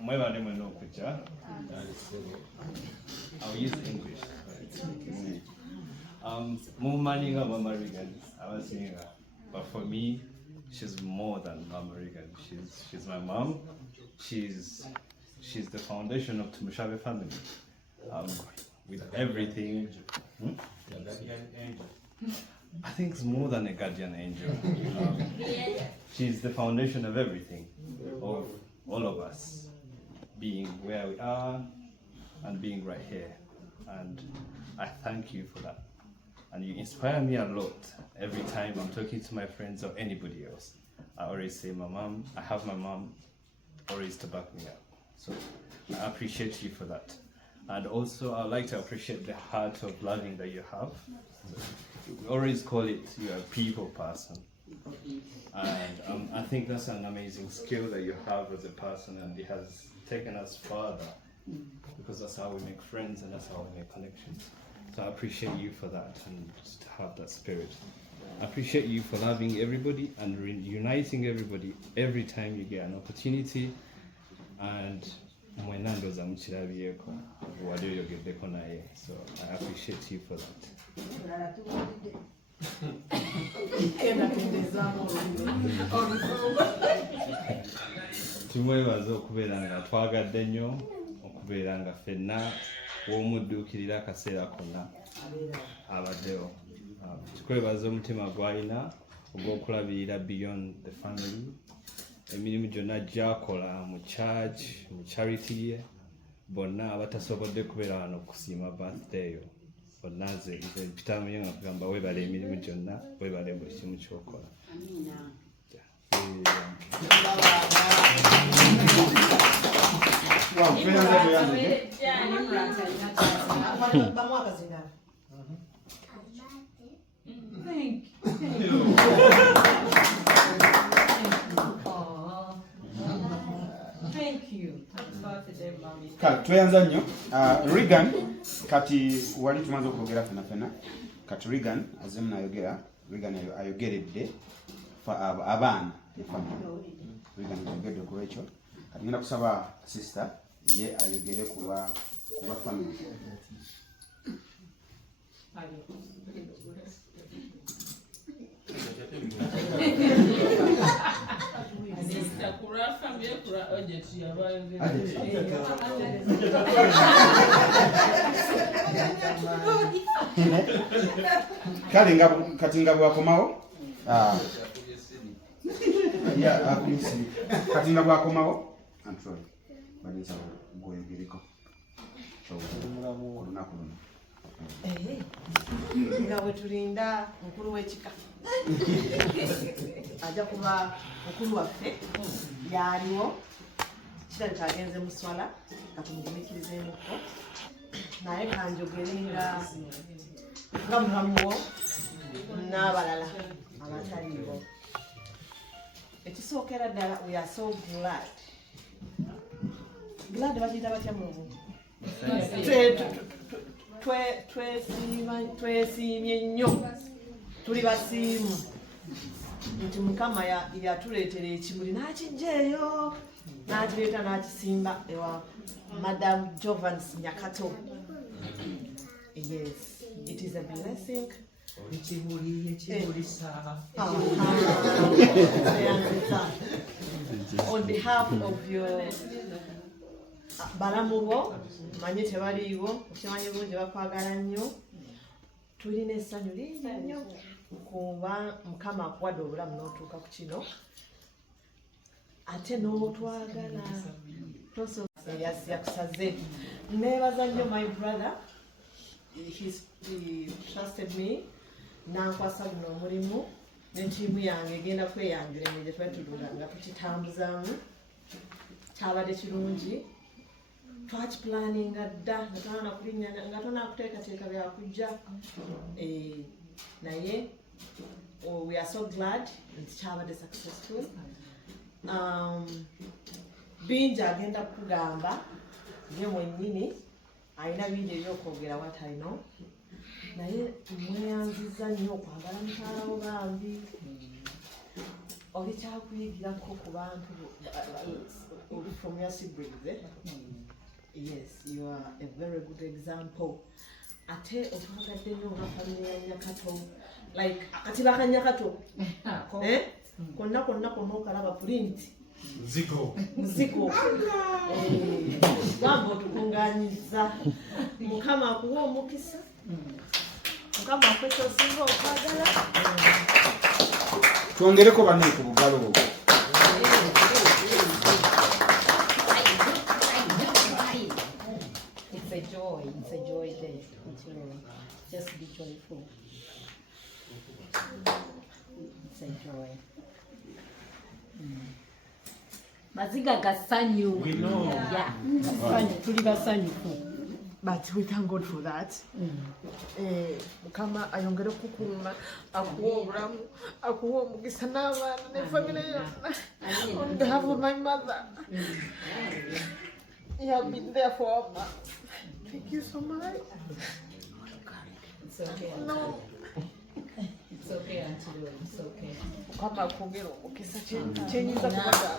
Mwebale mwena okujja. I'll use English. Mumanyi nga Mama Reagan abasinga, but for me she's more than Mama Reagan. She's my mom. She's the foundation of Tumushabe family. With everything. I think it's more than a guardian angel. She's the foundation of everything, of all of us being where we are and being right here. And I thank you for that. And you inspire me a lot every time I'm talking to my friends or anybody else. I always say my mom, I have my mom always to back me up. So I appreciate you for that. And also I'd like to appreciate the heart of loving that you have. We always call it you're a people person. And I think that's an amazing skill that you have as a person, and it has taken us further because that's how we make friends and that's how we make connections. So I appreciate you for that and just to have that spirit. I appreciate you for loving everybody and uniting everybody every time you get an opportunity. And mwenandoza mukirabyeko wali oyogeddeko naye, so I appreciate you for that. Tumwebaza okubeera nga twagadde nnyo, okubeera nga ffenna w'omudduukirira akaseera konna abaddewo. Tukwebaza omutima gw'alina ogw'okulabirira beyond the family, emirimu gyonna gy'akola mu church, mu charity ye, bonna abatasobodde kubeera wano okusiima birthday yo. Bonna nze mpitamuyo nga kugamba weebale emirimu gyonna, weebale buli kimu ky'okola. Tweyanza nnyo. Regan kati wali tumaze okwogera fena kati Regan azemu nayogera. Regan ayogeredde abaana Regan ayogedde ku ekyo kati ngenda kusaba sister ye ayogere kuba family. Kale kati nga bwakomawo kati nga bwakomawo badinsa gweyogereko olunaku luno nga bwe tulinda mukulu w'ekika ajja kuba mukulu waffe yaliwo kirabika agenze mu swala nga tumugumikirizeemuko naye kanjogere nga mulamuwo n'abalala abataliiwo. Ekisookera ddala we are so glad bakiyita batya mu twesiimye nnyo tuli basiimu nti Mukama yatuleetera ekimuli n'akijja eyo n'akireeta n'akisimba ewa Madam Jovans Nyakato. Yes, it is a blessing. On behalf of your balamu bo manye tebaliiwo okimanyi bungi bakwagala nnyo tulina essanyu lingi nnyo kuba Mukama akuwadde obulamu n'otuuka ku kino ate n'otwagala yakusaze. Neebaza nnyo my brother, he trusted me n'ankwasa guno omulimu ne ttiimu yange egenda kweyanjula emirimu gye twali tulunda nga tukitambuzaamu. Kyabadde kirungi twakipulaninga dda nga tonakuteekateeka byakujja naye we are so glad nti kyabadde successful. Bingi agenda kugamba ye mwennyini alina bingi ebyokwogera what I know naye mweyanziza nnyo okwagala mukyalawo bambi oli kyakuyigirako ku bantu from your siblings. Yes, you are a very good example. Ate otwagadde nnyo nga family ya Nyakato like akatiba ka Nyakato konna konna okalaba print muziko bambo tukunganyiza. Mukama akuwa omukisa, Mukama akwesa osinga okwagala. Twongereko banne ku bugalo. It's a joy day. Just be joyful. It's a joy. Maziga gasanyu. We know. Yeah. Tuli basanyufu. But we thank God for that. Mukama ayongere kukuuma, akuwa obulamu, akuwa omukisa n'abaana ne family yonna. On behalf of my mother, you have been there for our mom. Thank you so much. It's okay. No. It's okay, Auntie Lou. It's okay. Mukama akwongere omukisa kyenyiza kubagamba.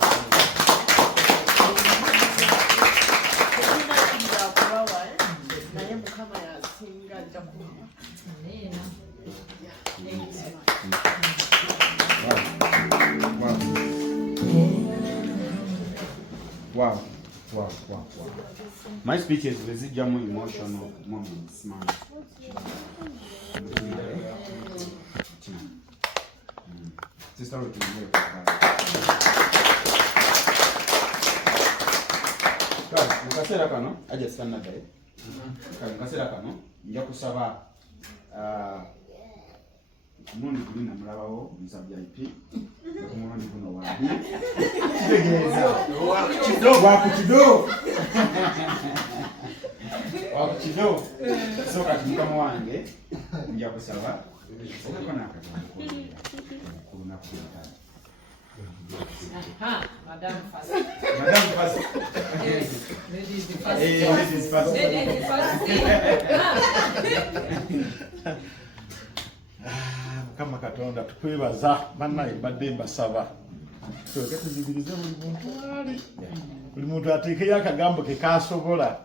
Naye Mukama yasinga ajja kuba. Wow. My speeches wezijjamu emotional moments man. Sister mukaseera kano aja sitanaddayo mukaseera kano nja kusaba Mundi kuli namulabawo omusajja IP omulundi guno wali kitegeeza wakukido so kati mukama wange nja kusaba okukona akagambo ku lunaku lw'etaano. Madam first. Ladies first. Mukama Katonda tukwebaza bannaye badde mbasaba tweke tuzibirize buli muntu ateekeyo akagambo ke kasobola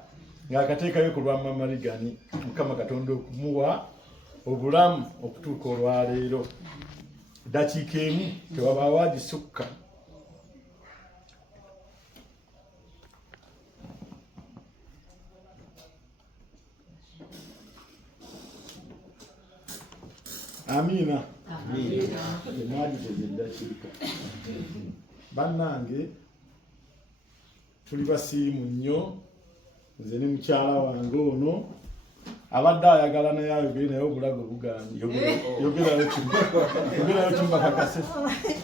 ng'akateekayo ku lwa Mama Reagan. Mukama Katonda okumuwa obulamu okutuuka olwaleero dakiika emu tewabaawo agisukka. Amina. Emwagi teziddakiika. Bannange tuli basiimu nnyo, nze ne mukyala wange ono abadde ayagala naye ayogere naye obulago bugaanye. Yogerayo kimu bakakase.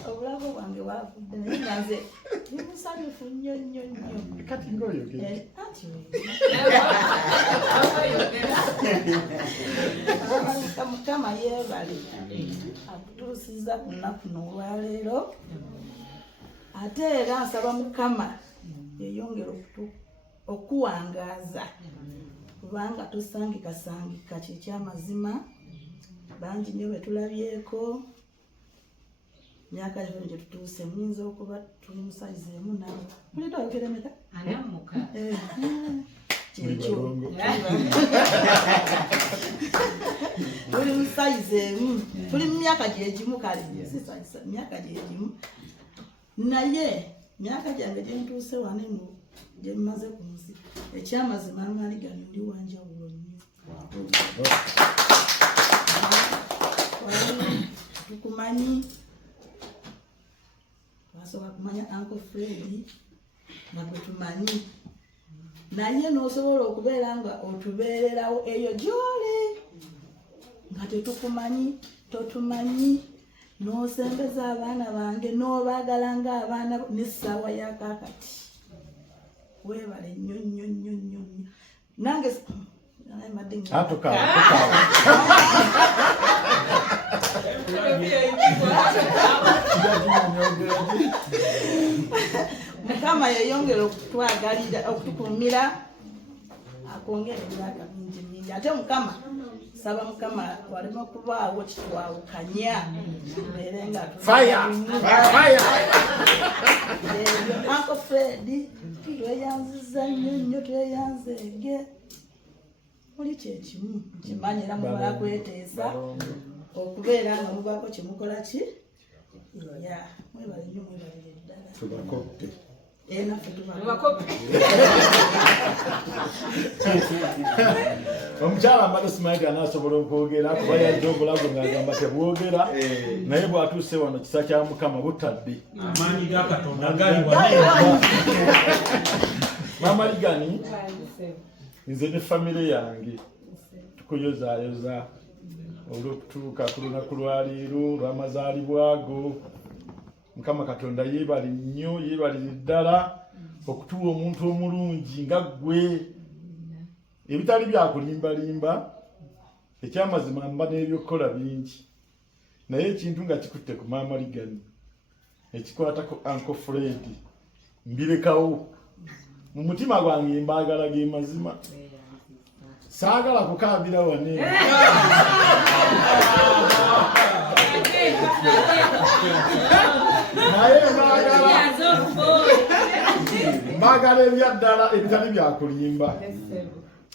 Obulago bwange bwavudde naye nze musanyufu nnyo nnyo nnyo. Kati ng'oyogere. Mukama yeebale atutuusizza ku nnaku n'olwaleero. Ate era nsaba Mukama yeyongera okuwangaaza kubanga tusangikasangika kyekyamazima. Bangi nnyo be tulabyeko myaka gino gye tutuuse muyinza okuba tuli mu sayizi emu naawe muleta oyogere meka kyekyo tuli mu sayizi emu tuli mu myaka gyegimu kale myaka gyegimu naye myaka gyange gye ntuuse wano eno gye mmaze ku nsi ekyamazima Mama Reagan ndi wanjawulo nnyo. Tukumanyi twasobola kumanya Uncle Fred nga bwe tumanyi naye n'osobola okubeera nga otubeererawo eyo gy'oli nga tetukumanyi totumanyi n'osembeza abaana bange n'obaagala ng'abaana n'essaawa ya kaakati. Weebale nnyo nnyo nnyo nnyo nange Mukama yeyongera okutwagalira okutukumira akwongera emyaka mingi mingi. Ate Mukama saba Mukama walema okubaawo kitwawukanya tubeere nga Uncle Fred tweyanziza nnyo nnyo tweyanzeege muli kyekimu kimanyi era mumala kweteesa okubeera nga mubaako kyemukola ki mwebale nnyo mwebalire ddala tubakoppe naffe tubakoppe. Omukyala Mother Smite anaasobola okwogera kuba yadde obulago ng'agamba tebwogera naye bw'atuuse wano kisa kya Mukama butadde amaanyi ga Katonda gali wano. Mama Reagan nze ne famire yange tukuyozaayoza olw'okutuuka ku lunaku lwaleero lw'amazaalibwa go. Mukama Katonda yeebali nnyo yeebalire ddala okutuwa omuntu omulungi nga ggwe ebitali byakulimbalimba ekyamazima mba n'ebyokukola bingi naye ekintu nga kikutte ku Mama Reagan ekikwatako Uncle Fred mbirekawo mu mutima gwange mbaagala ge mazima saagala kukaabira wane naye mbaagala ebyaddala ebitali byakulimba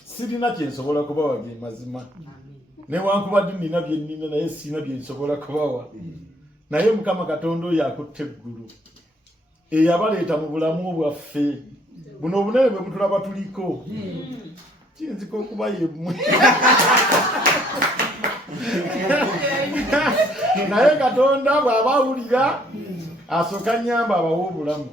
sirina kyensobola kubawa ge mazima newankubadde nina byennina naye sirina byensobola kubawa naye Mukama Katonda oyo akutte eggulu eyabaleeta mu bulamu bwaffe buno obunene bwe butulaba tuliko kiyinzika okuba yemmwe naye Katonda bw'aba awulira asooka nnyamba abawa obulamu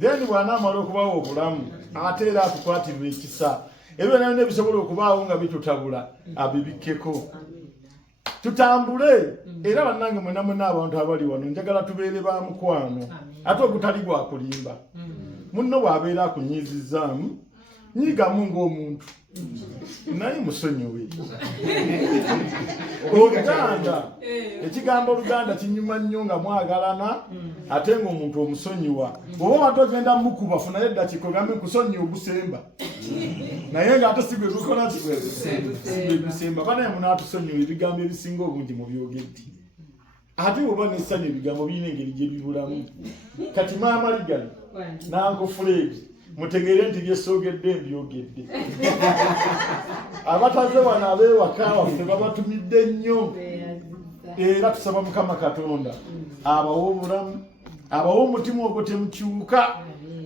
then bw'anaamala okubawa obulamu ate era atukwatirwa ekisa ebyo byonna bisobola okubaawo nga bitutabula abibikkeko tutambule era bannange mwena mwena abantu abali wano njagala tubeere ba mukwano ate ogutali gwa kulimba munno bw'abeera akunyizizaamu nyigamu ng'omuntu naye musonyiwe oluganda ekigambo oluganda kinyuma nnyo nga mwagalana ate ng'omuntu omusonyiwa bw'oba obadde ogenda mukuba funayo eddakiika ogambe nkusonyiwa ogusemba naye ng'ate si gwe gukola sigwe gusemba banaye munaatusonyiwa ebigambo ebisinga obungi mu byogedde ate bw'oba n'essanyu ebigambo birina engeri gye bibulamu kati maama ligano nanko Fred mutegeere nti byesoogedde mbyogedde abataze wano abeewaka waffe babatumidde nnyo era tusaba Mukama Katonda abawa obulamu abawa omutima ogwo temukyuka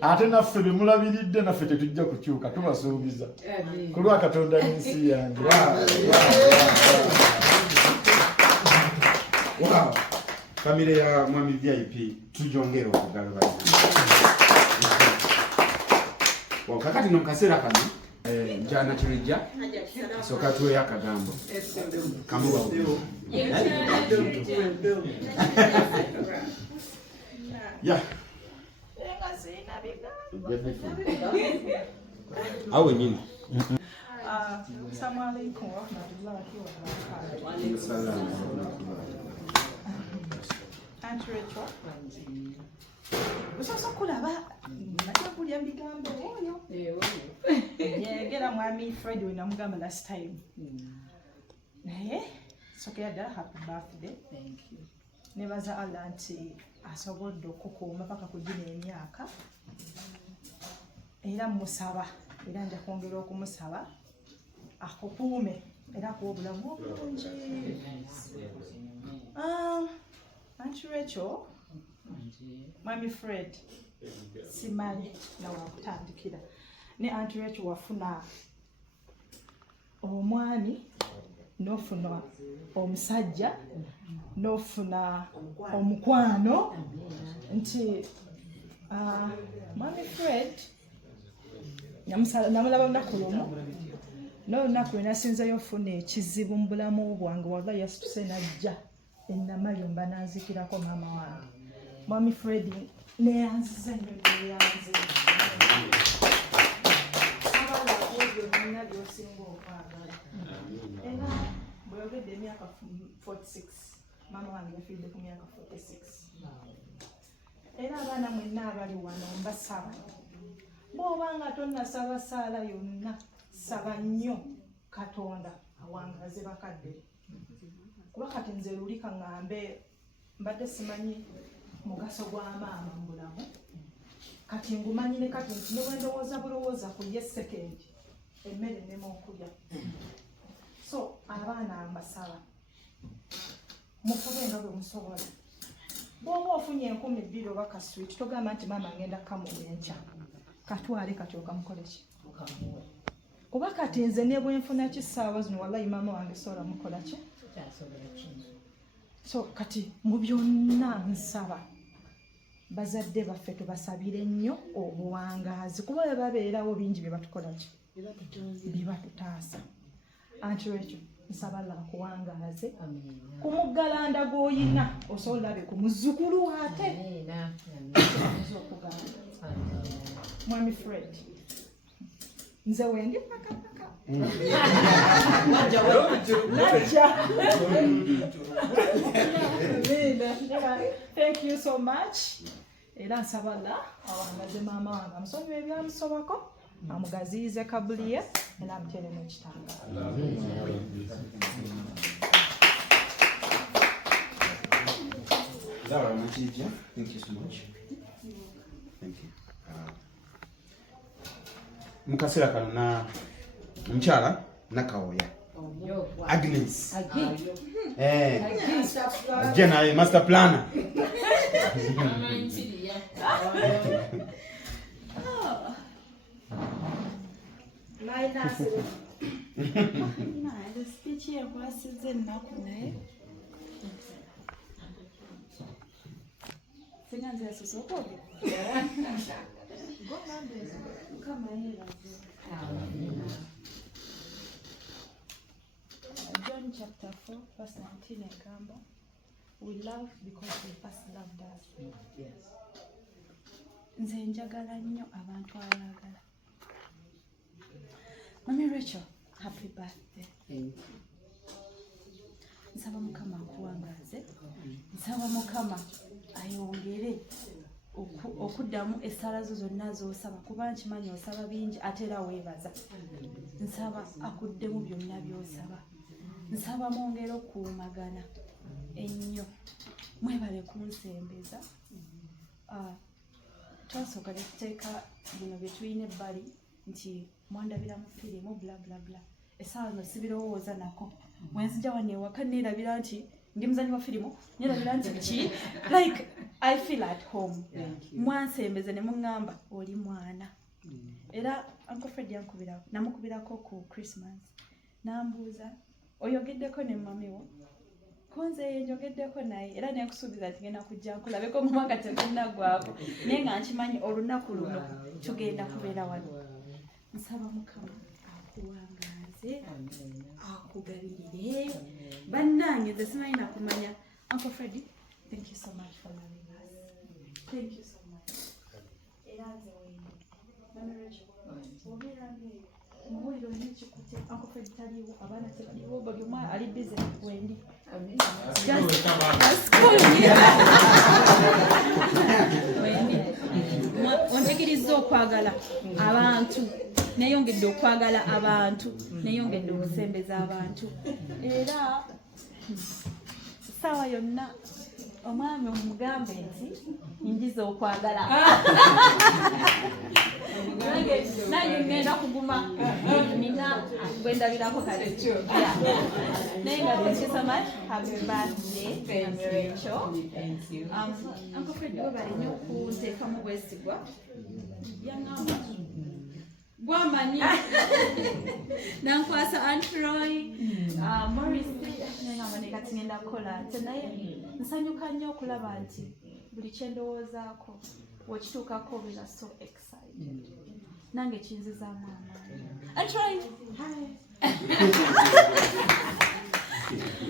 ate naffe bemulabiridde naffe tetujja kukyuka tubasuubiza ku lwa Katonda n'ensi yange. Famire ya Mwami VIP tujongera okugalaba kakati no kaseera kano njana kirijja soka tuwe akagambo kamuba ya awe nini Assalamu alaikum wa rahmatullahi wa barakatuh. Aunt Rachel. Usoso kulaba natya kulya bigambo oyo. Yegera mwami Fred we namugamba last time. Naye sokera ddala happy birthday. Thank you. Nebaza Allah nti asobodde okukuuma paka ku gino emyaka. Era musaba era nja kwongera okumusaba akukuume era kuwa obulamu obulungi. Aunt Rachel, Mwami Fred, simanyi na wakutandikira. Ne Aunt Rachel wafuna omwami, nofuna omusajja, nofuna omukwano, nti Mwami Fred, namulaba lunaku lumu, n'olunaku lwe nasinzeyo ofuna ekizibu mu bulamu bwange wallahi yasituse najja ennamayumba nanzikirako maama wange. Mwami Fred neyanziza nnyo neyanziza. Abala ebyo byonna by'osinga okwagala. Era bweyogedde emyaka 46, maama wange yafiiridde ku myaka 46. Era abaana mwenna abali wano mbasaba. Bw'obanga tonnasaba saala yonna, saba nnyo Katonda awangaze bakadde. Kuba kati nze luli kaŋŋambe mbadde simanyi mugaso gwa maama mu bulamu. Kati ngumanyi ne kati nti ne bwe ndowooza bulowooza ku ye sekendi emmere nnema okulya. So abaana mbasaba mufube nga bwe musobola. Bw'oba ofunye 2,000 oba kaswiti togamba nti maama ngenda kamuwa enkya. Katwale kati okamukole ki? Kuba kati nze ne bwe nfuna kisaawa zino wallahi maama wange sobola mukola ki? So kati mu byonna nsaba bazadde baffe tubasabire nnyo obuwangaazi kuba bwe babeerawo bingi bye batukola ki? Bye batutaasa. Aunt Rachel nsaba Allah akuwangaaze ku muggalanda gw'oyina osobola olabe ku muzzukulu ate. Mwami Fred nze wendi paka paka Thank you so much. Era nsaba Allah awangaze maama wange amusonyiwe ebyamusobako amugaziyize kabuli ye era amuteeremu ekitangaala. Zara Machija, thank you so much. Thank you. Mukasera kano na mchala nakaoya Agnes Jena master planner the speech here was in Nakune. Sinanze sosoko. Go Mondays. Come here. John John chapter 4 verse 19 egamba, we love because they first loved us. Yes. Nze njagala nnyo abantu abalagala. Mami Rachel, happy birthday. Thank you. Nsaba Mukama akuwangaze. Nsaba Mukama ayongere okuddamu essala zo zonna z'osaba kuba nkimanyi osaba bingi ate era weebaza. Nsaba akuddemu byonna by'osaba. Nsaba mwongere okuumagana ennyo. Mwebale kunsembeza. Twasooka ne tuteeka bino bye tulina ebbali nti mwandabira mu firimu bla bla bla. Essaawa zino sibirowooza nako. Bwenzija wano ewaka neerabira nti ndi muzanyi wa firimu neerabira nti ki like I feel at home. Mwansembeze ne muŋŋamba oli mwana. Era Uncle Fred namukubirako ku Christmas. Nambuuza oyogeddeko ne mami wo? Konze njogeddeko naye era nekusuubiza nti ngenda kujja nkulabeko mu mwaka tegunnagwako naye nga nkimanyi olunaku luno tugenda kubeera wano. Nsaba Mukama akuwangaze akugabirire bannange nze simanyi nakumanya. Uncle Freddy, thank you so much for loving us. Thank you so much. Era nze wendi Mami Rachel obeera ngeyo muwuliro nekikute Uncle Freddy taliwo abaana tebaliwo buli omu ali busy wendi. Ontegeriza okwagala abantu neyongedde okwagala abantu neyongedde okusembeza abantu era saawa yonna omwami omugambe nti njiza okwagala nange ngenda kuguma nina gwendabirako kale naye nga thank you so much. Happy birthday Rachel. Uncle Fred webale nnyo okunteekamu bwesigwa yaŋŋamba gwamanyi nankwasa Antroy Morris nengamba nekati ngenda kukola nti naye nsanyuka nnyo okulaba nti buli kyendowoozaako wekituukako obeera so excited. Nange kinzizaamu amaanyi. Antroy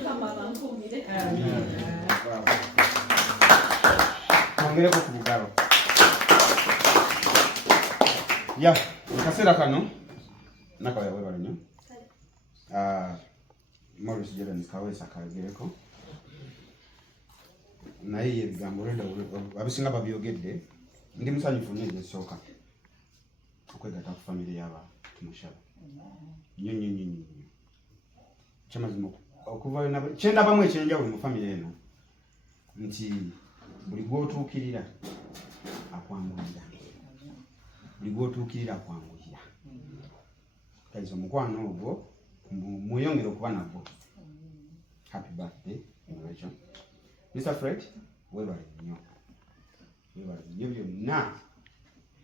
kama bankumire ongereko ku bugalo ya mukaseera kano nakawaya webale nnyo Morris Jordan Kaweesa kayogereko naye ebigambo olwenda abisinga babyogedde. Ndi musanyufu nnyo ezesooka okwegatta ku famire y'aba Tumushaba nnyo nnyo nnyo nnyo kyamazima okuva kyendabamu ekyenjawulo mu famire eno nti buli gw'otuukirira akwanguyira, buli gw'otuukirira akwanguyira. Kaiza omukwano ogwo mweyongere okuba nagwo. Happy birthday Rachel. Mr. Fred webale nnyo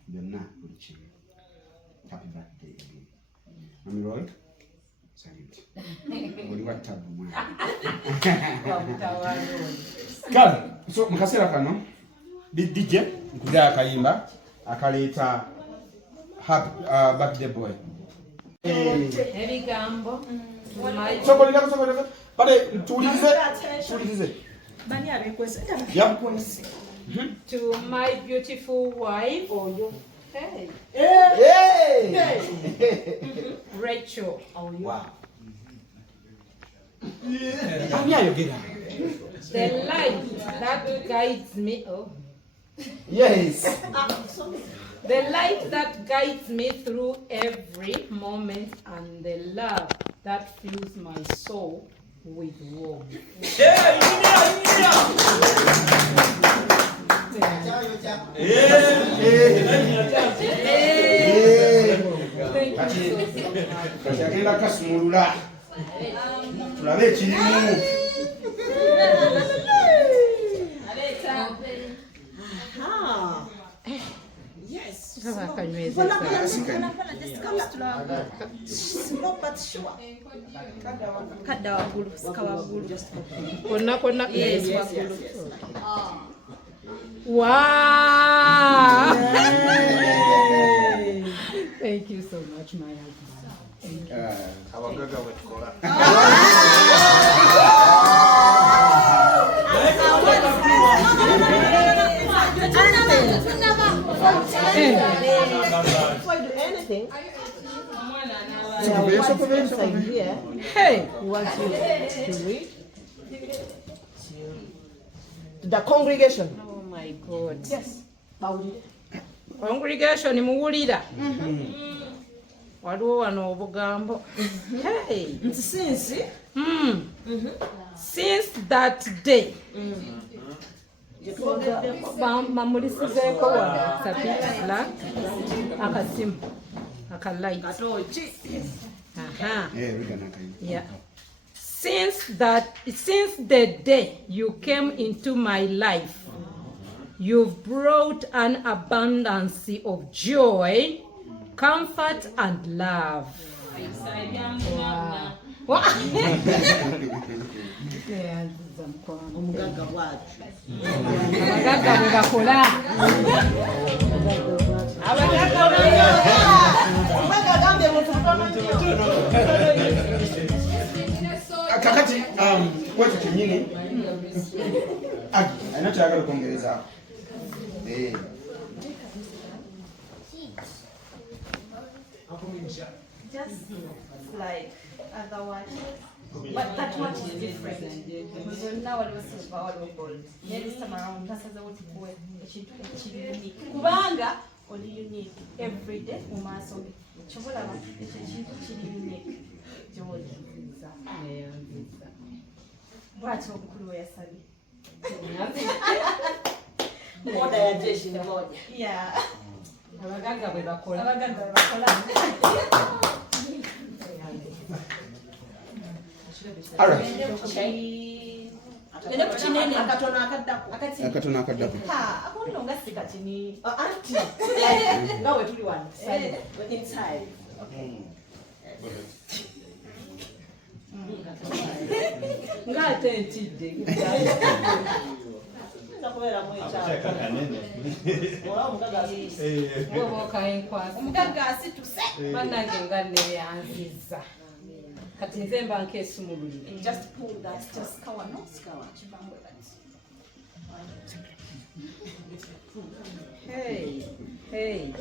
byonna buli kimu. Happy birthday again. Mami Roy salute. Oli wa tabu mwana. Kale so mukaseera kano DJ nkugaya akayimba akaleeta happy birthday boy. Ebigambo Sokolera bale tuulize bani abekwese to my beautiful wife hey Rachel. Wow. The light that guides me. Yes. The light that guides me through every moment and the love that fills my soul with warmth. Agenda kasumulula tulabe ekirimu. Yes. Kadda waggulu sika waggulu konna yes waggulu. Wow. Thank you so much, my husband. Abagaga wetukola. Before you do anything, hey, we want you to read to the congregation. Oh my God. Yes. Congregation muwulira. Waliwo wano obugambo. Hey. Since that day. Mamulisizeeko wano sapitula akasimu akalight. Yeah. Since the day you came into my life, you've brought an abundance of joy, comfort and love. Wow. Omugaga wacu. Abagaga bwe bakola. Kakati kwetu kinyini anakyagala okwongereza Just like other watches, but that watch is different. Because now I was silver or gold. This time around, that's the what we unique. Kubanga only unique every day. Umaso chobola ba ekintu unique. Joy. Bwacho okukulu yasabi. Moda ya jeshi ni moja. Yeah. Abagaga bwe bakola. Abagaga bwe bakola. akatono akaddako ngawe tuli wano inside. Ngate ntidde. Omugaga asituse bannange nga neyanziza kati nze mba nkeesumululira. Just pull that, just scour, no scour, chibambo that. Hey, hey,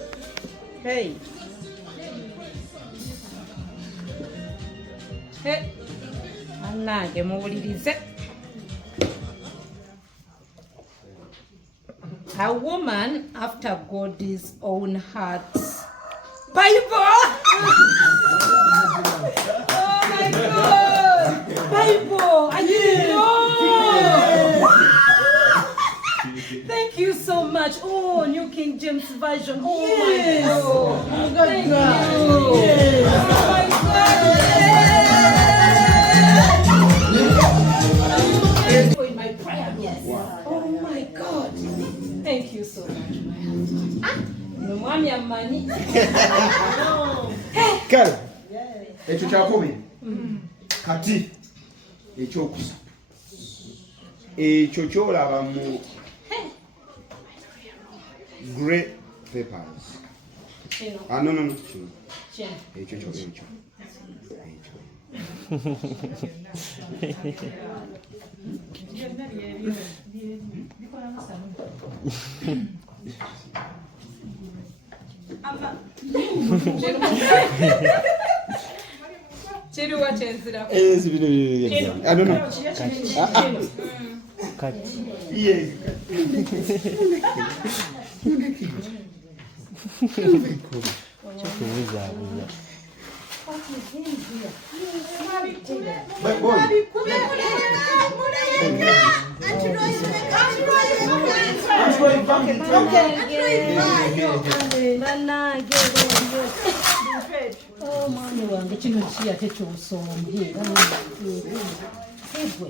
hey. Hey, bannange muwulirize. A woman after God's own heart. Bible! Oh my God! Bible! I didn't know! Thank you so much. Oh, New King James Version. Oh my God! Thank you! Oh my God! In my prayer. Yes. Oh my God! Thank you so much, my husband. No mwami amani. kale ekyo kyakumi kati ekyokusatu ekyo kyolaba mu grey papers. No kino ekyo ekyo Chiriwa chenzira. Oh mwana wange kino kiyate ky'osombye egwe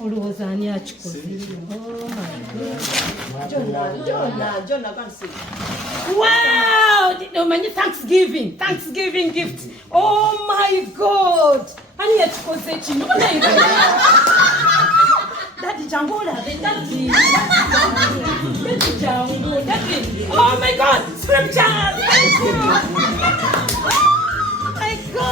olowooza ani akikoze. Oh my God. Wow! Omanyi Thanksgiving gift. Oh my God! Ani yakikoze kino? Daddy jangu olabe, Daddy. Daddy jangu, Daddy. Oh my God! Scripture! Thank you! Oh my God!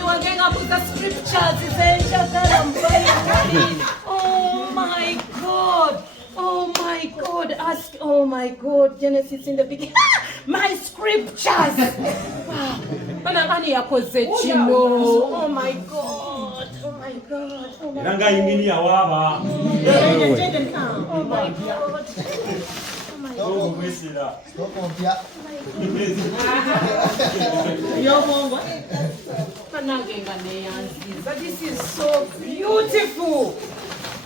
mwami wange nga mbuza scriptures zenjagala mu Bible. Oh my God. Oh my God, ask, oh my God, Genesis in the beginning. My scriptures. Wow. Ani yakoze kino. Oh my God. Oh my God. Oh my God. Nanga ingini ya waba. Oh my God. Oh mwesira. Stokompya. Yobongo. Kanangenga neyanziza. This is so beautiful.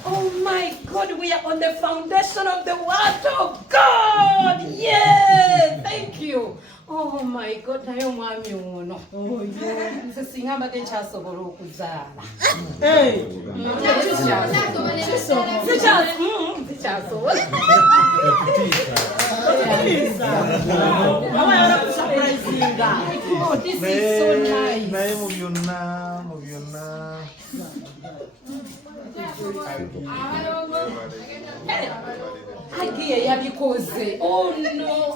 Oh my God, we are on the foundation of the Word of God. Yeah, thank you. Oh my God, nayo mwami uno. Oh yeah. Singa mbade nchasobola okuzala. Hey. Sichasobola. Oh, this is so nice. Naye mu byonna. Hagiye yabikoze. Oh no,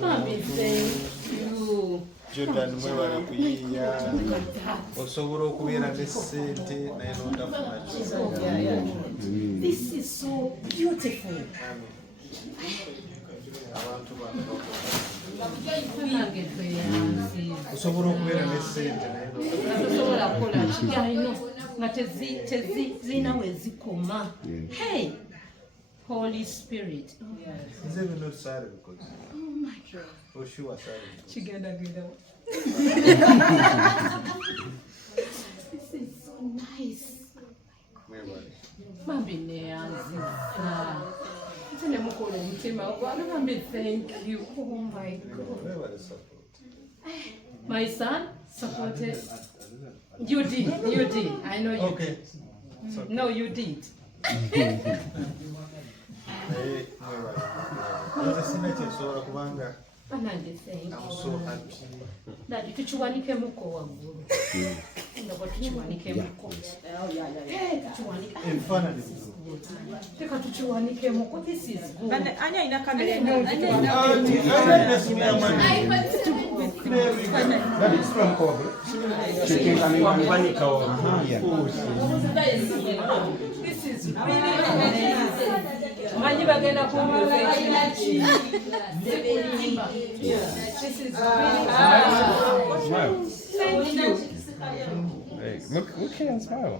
Mommy, thank you. Jordan mwebale kuyiiya osobola okubeera ne ssente naye n'otafuna This is so beautiful. abantu osobola okubeera ne ssente Tosobola kukola kigaino nga tezina we zikoma. Hey, Holy Spirit. nze bino tusaale bikoze Oh my God. oshuwa saale Kigenda. This is so nice. mwebale Mambi neyanziza. Nze mukola omutima ogwana mambi thank you. Oh my God. mwebale support My son supported. You did. I know you Okay. did. No, you did. naye mwebale nze sina kyensobola kubanga Anange thank I'm you. so happy Dadi tukiwanike muko waggulu. Ndaba tukiwanike muko. Tukiwanike. ebifaananyi Teka tukiwanike muko. This is good. Ani alina kamera This is really amazing. Manyi bagenda kumbuza ekiraki. This is really amazing. Thank you. Hey, look here and smile.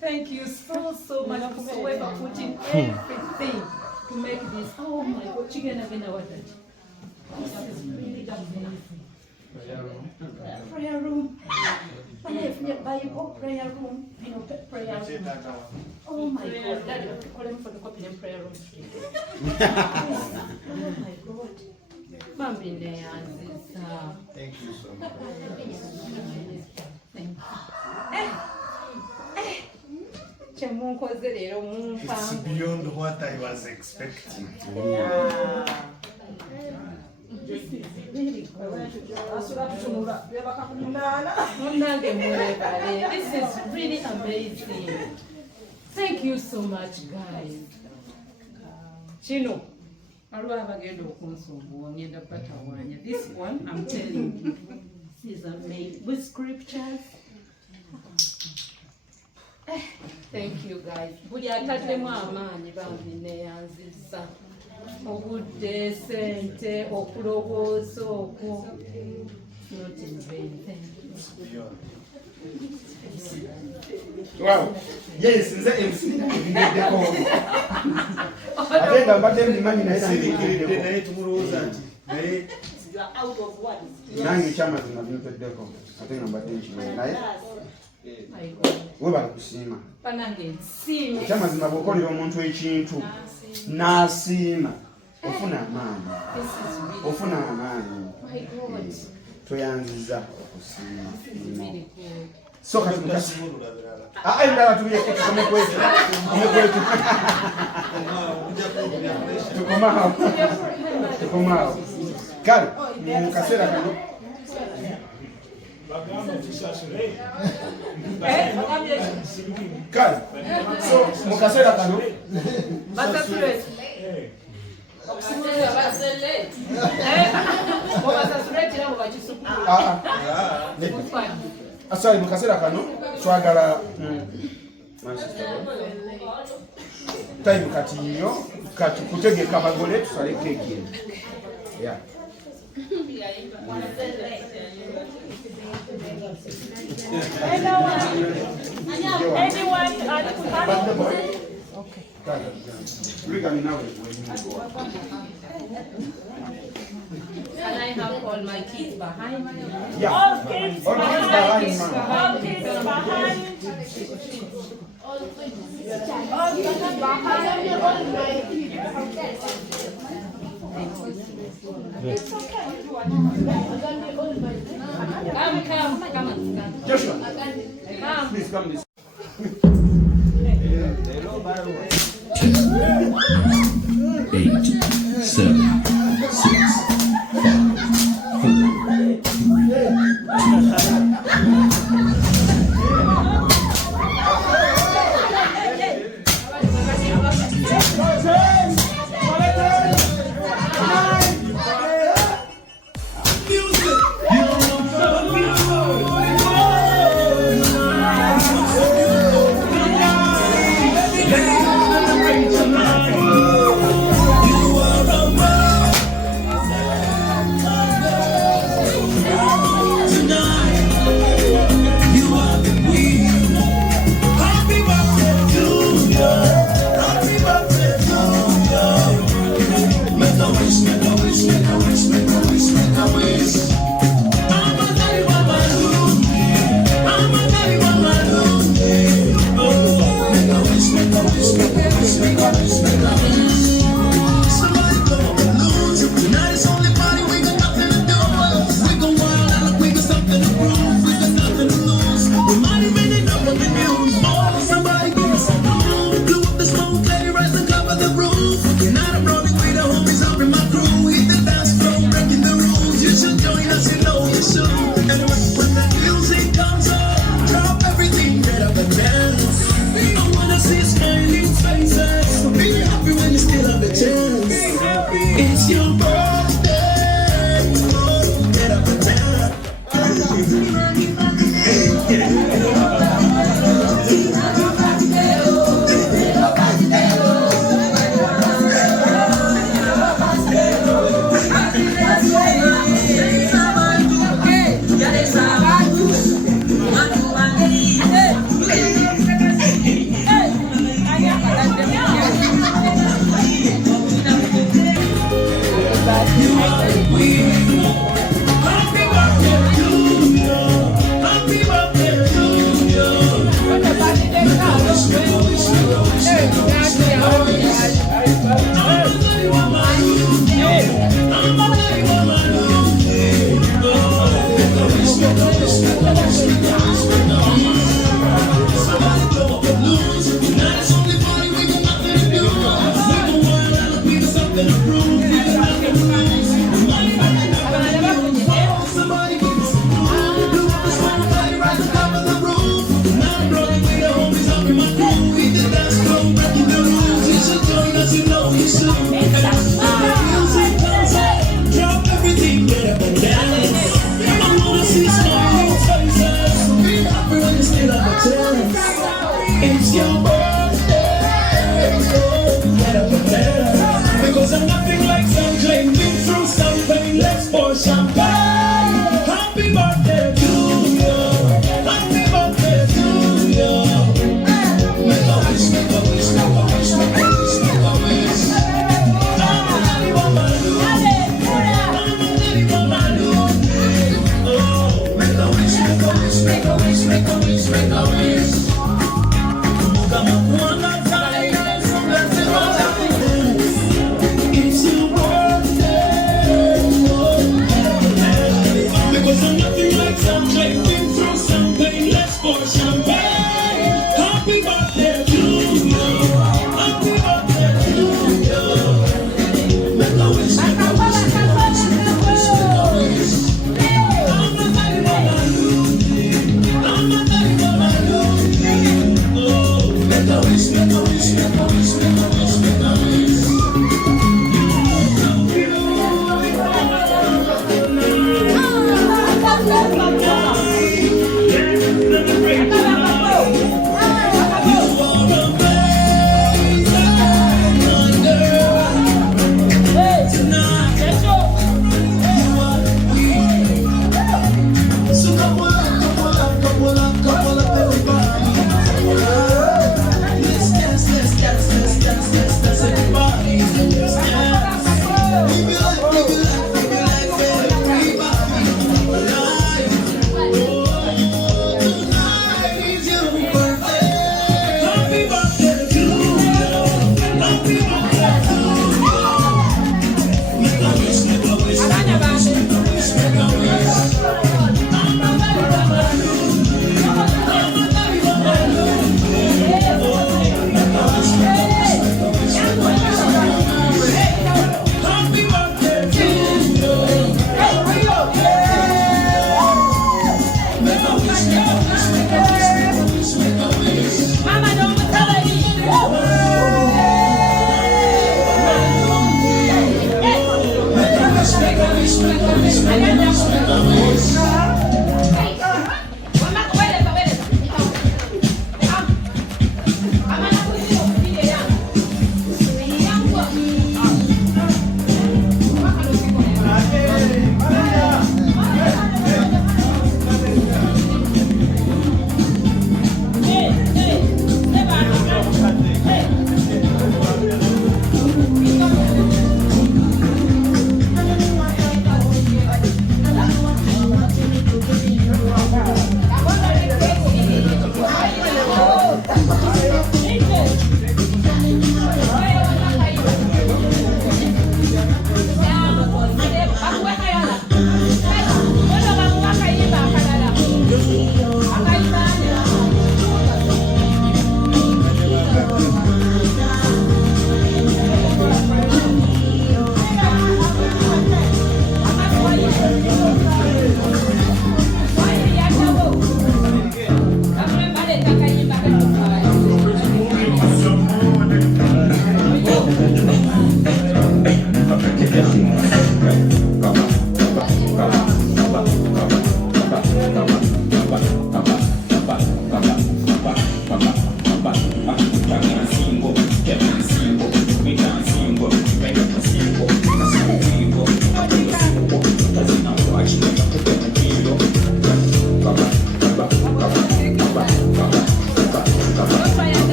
Thank you so much for whoever put in everything to make this. Oh my God, chicken again, what that? This is really amazing. Prayer room. Bible, prayer room, prayer room. Oh my God, Daddy, call him for the copy and prayer room. Oh my God. Mambi neyanziza. Thank you so much. Thank you. Kyemunkoze leero mumpa. It's beyond what I was expecting. This is really good. Munange mulebale. This is really amazing. Thank you so much, guys. Kino waliwo abagenda okunsumbuwa ngenda batawaanya. This one, I'm telling you, this is amazing. With scriptures. Thank you, guys. Buli ataddemu amaanyi bambi neyanziza. Obudde, sente, okulowooza okwo. Not in vain. Thank you. Wow. Yes, nze MC ndiddeko. Ate nga mbadde mbimanyi naye Sirikiridde naye tumulowooza nti naye nange ekyamazima binteddeko ate nga mbadde nkimanyi naye we bali kusiima. Ekyamazima bw'okolera omuntu ekintu n'asiima ofuna amaanyi. Toyanziza okusiima. So kati endala tuliyeko tukome kwetu. Tukomaawo. Kale mu kaseera kano kale so mu kaseera kano Sorry, mukasera kano twagala time kati nnyo kati kutegeka bagole tusale keki. Yeah. Can I have all my kids behind me? Yeah. All kids behind. All kids behind. Come on. Joshua, Come. please come this. 8, 7, 6, 6.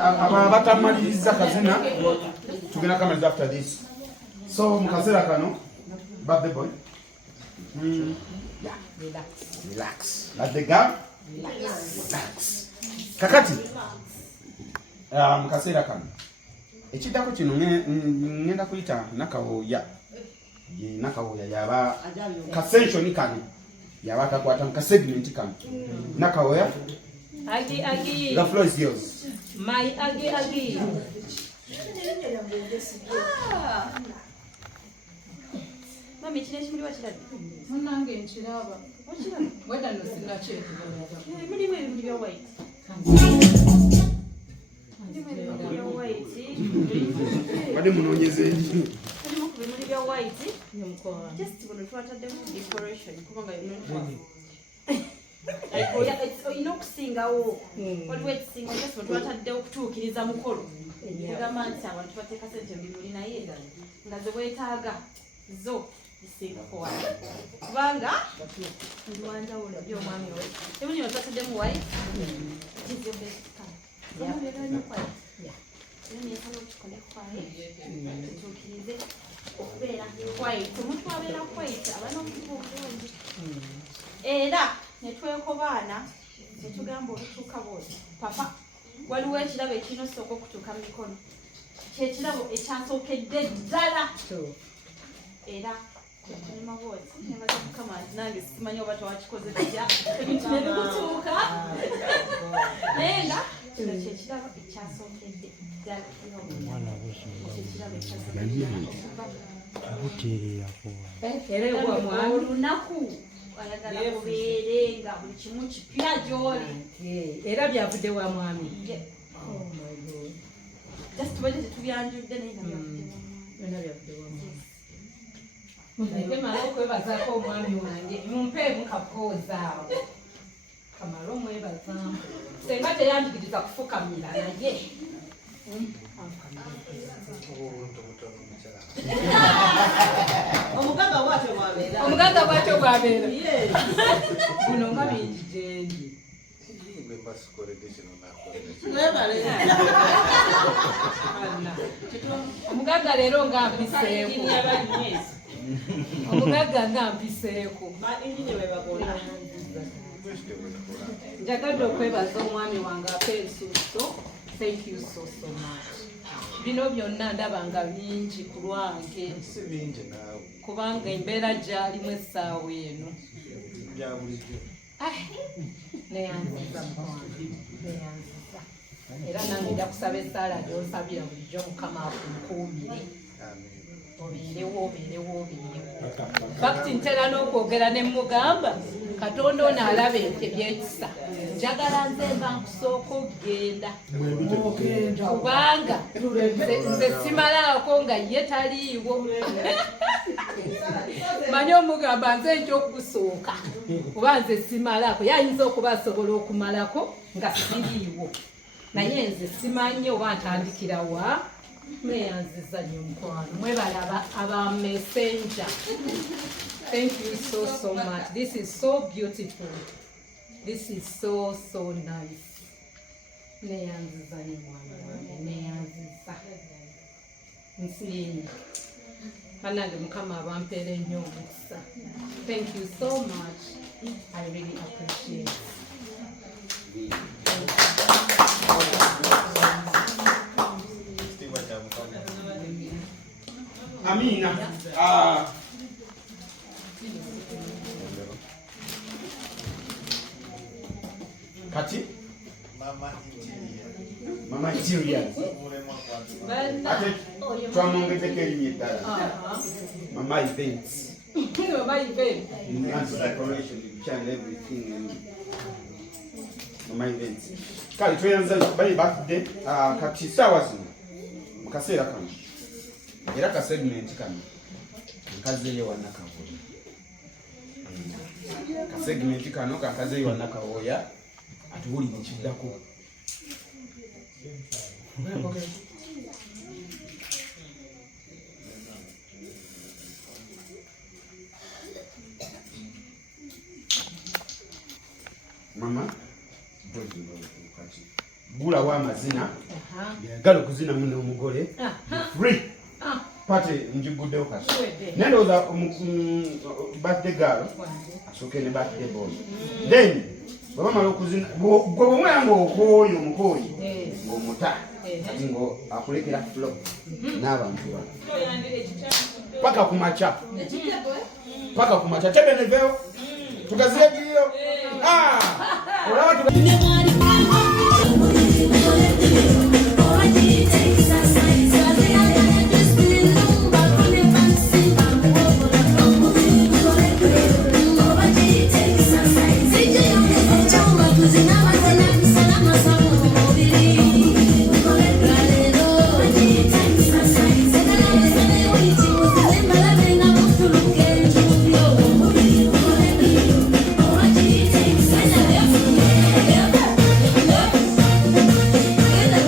Abatamaliza kazina tugenda kamaliza after this. So mukasera kano birthday boy. Yeah, relax. Let the girl relax. Kakati. Mukasera kano. Ekitako kino ngenda kuyita nakawoya. Nakawoya yaba kasensho kano. Yaba takwata nkasegment kano. Nakawoya. Agi. The floor is yours. My Agi. Mami kino ekimuli wakirabye? Munnange nkiraba. Okiraba? Weda no sinakyetegereza. Mulimu ebimuli bya white. Bade munoonyeze mulimu ku bimuli bya white just buno twataddemu decoration kubanga olina okusingawo waliwo ekisinga just twataddewo okutuukiriza mukolo egamba nti abantu bateeka sente mu bimuli naye nga ze weetaaga zo zisiikukuwala kubanga ndiwanjawulo byomwami we ebuli twataddemu white tutuukirize okubeera white omuntu abeera white aba n'omutuba obulungi era netwekobaana netugamba olutuuka bwoti papa waliwo ekirabo ekirina osooka okutuuka mu mikono kyekirabo ekyasookedde ddala era kunyuma bwoti nemaze mukama nange simanyi oba tewakikoze tya ebintu nebikutuuka naye nga kino kyekirabo ekyasookedde ddala olunaku ayagala kubeere nga buli kimu kipya gy'oli era byavudde wa mwami just tubadde tetubyanjudde naye nga byavudde wa mala okwebazaako omwami wange mumpeemu kapooza awo kamala omwebazamu senga teyanjigiriza kufukamira naye omuganda bwatyo bwabeera buno nga bingi gyendi omugagga leero nga mpiseeko omugagga nga mpiseeko njagadde okwebaza omwami wange apa ensuuso. Thank you so much. Bino byonna ndaba nga bingi ku lwange kubanga embeera gyalimu essaawa eno neyanziza muwange neyanziza era nange nja kusaba essaala gyonsabira bulijjo mukama akunkuumire obeerewo fakiti ntera n'okwogera ne mugamba katonda ono alaba ebyekisa njagala nze mba nkusooka okugenda kubanga nze simalaako nga ye taliiwo manyi omugamba nze nja okusooka kuba nze simalaako yayinza okuba asobola okumalako nga siriiwo naye nze simanyi oba ntandikira wa mweyanziza nnyo mukwano mwebalaba aba messenger. Thank you so much. This is so beautiful. This is so nice. Neyanziza nnyo mwana wange neyanziza nsiinyi banange mukama abampeera ennyo omukisa. Thank you so much. I really appreciate it. Amina. Kati? Mama interior. Ate twamwongezeko erinnya eddala. Mama events. Mama events. Decoration, channel everything. Mama events. Kale tweyanza bali birthday kati sawa zino. Mukaseera kano. Era ka segment kano nkazeyo wanakawoya ka segment kano kakazeyo wanakawoya atuwuli nekiddako mama bulawo amazina yagala okuzina muno omugole free pate njiguddewo kasi nendowooza birthday girl asooke ne birthday boy then bwebamala okuzina gwe omwana ngaokooyo omukooyi ng'omuta ati ngo akulekera flo n'abantu ba paka kumaca tebeneveyo tugaziregiyo olaba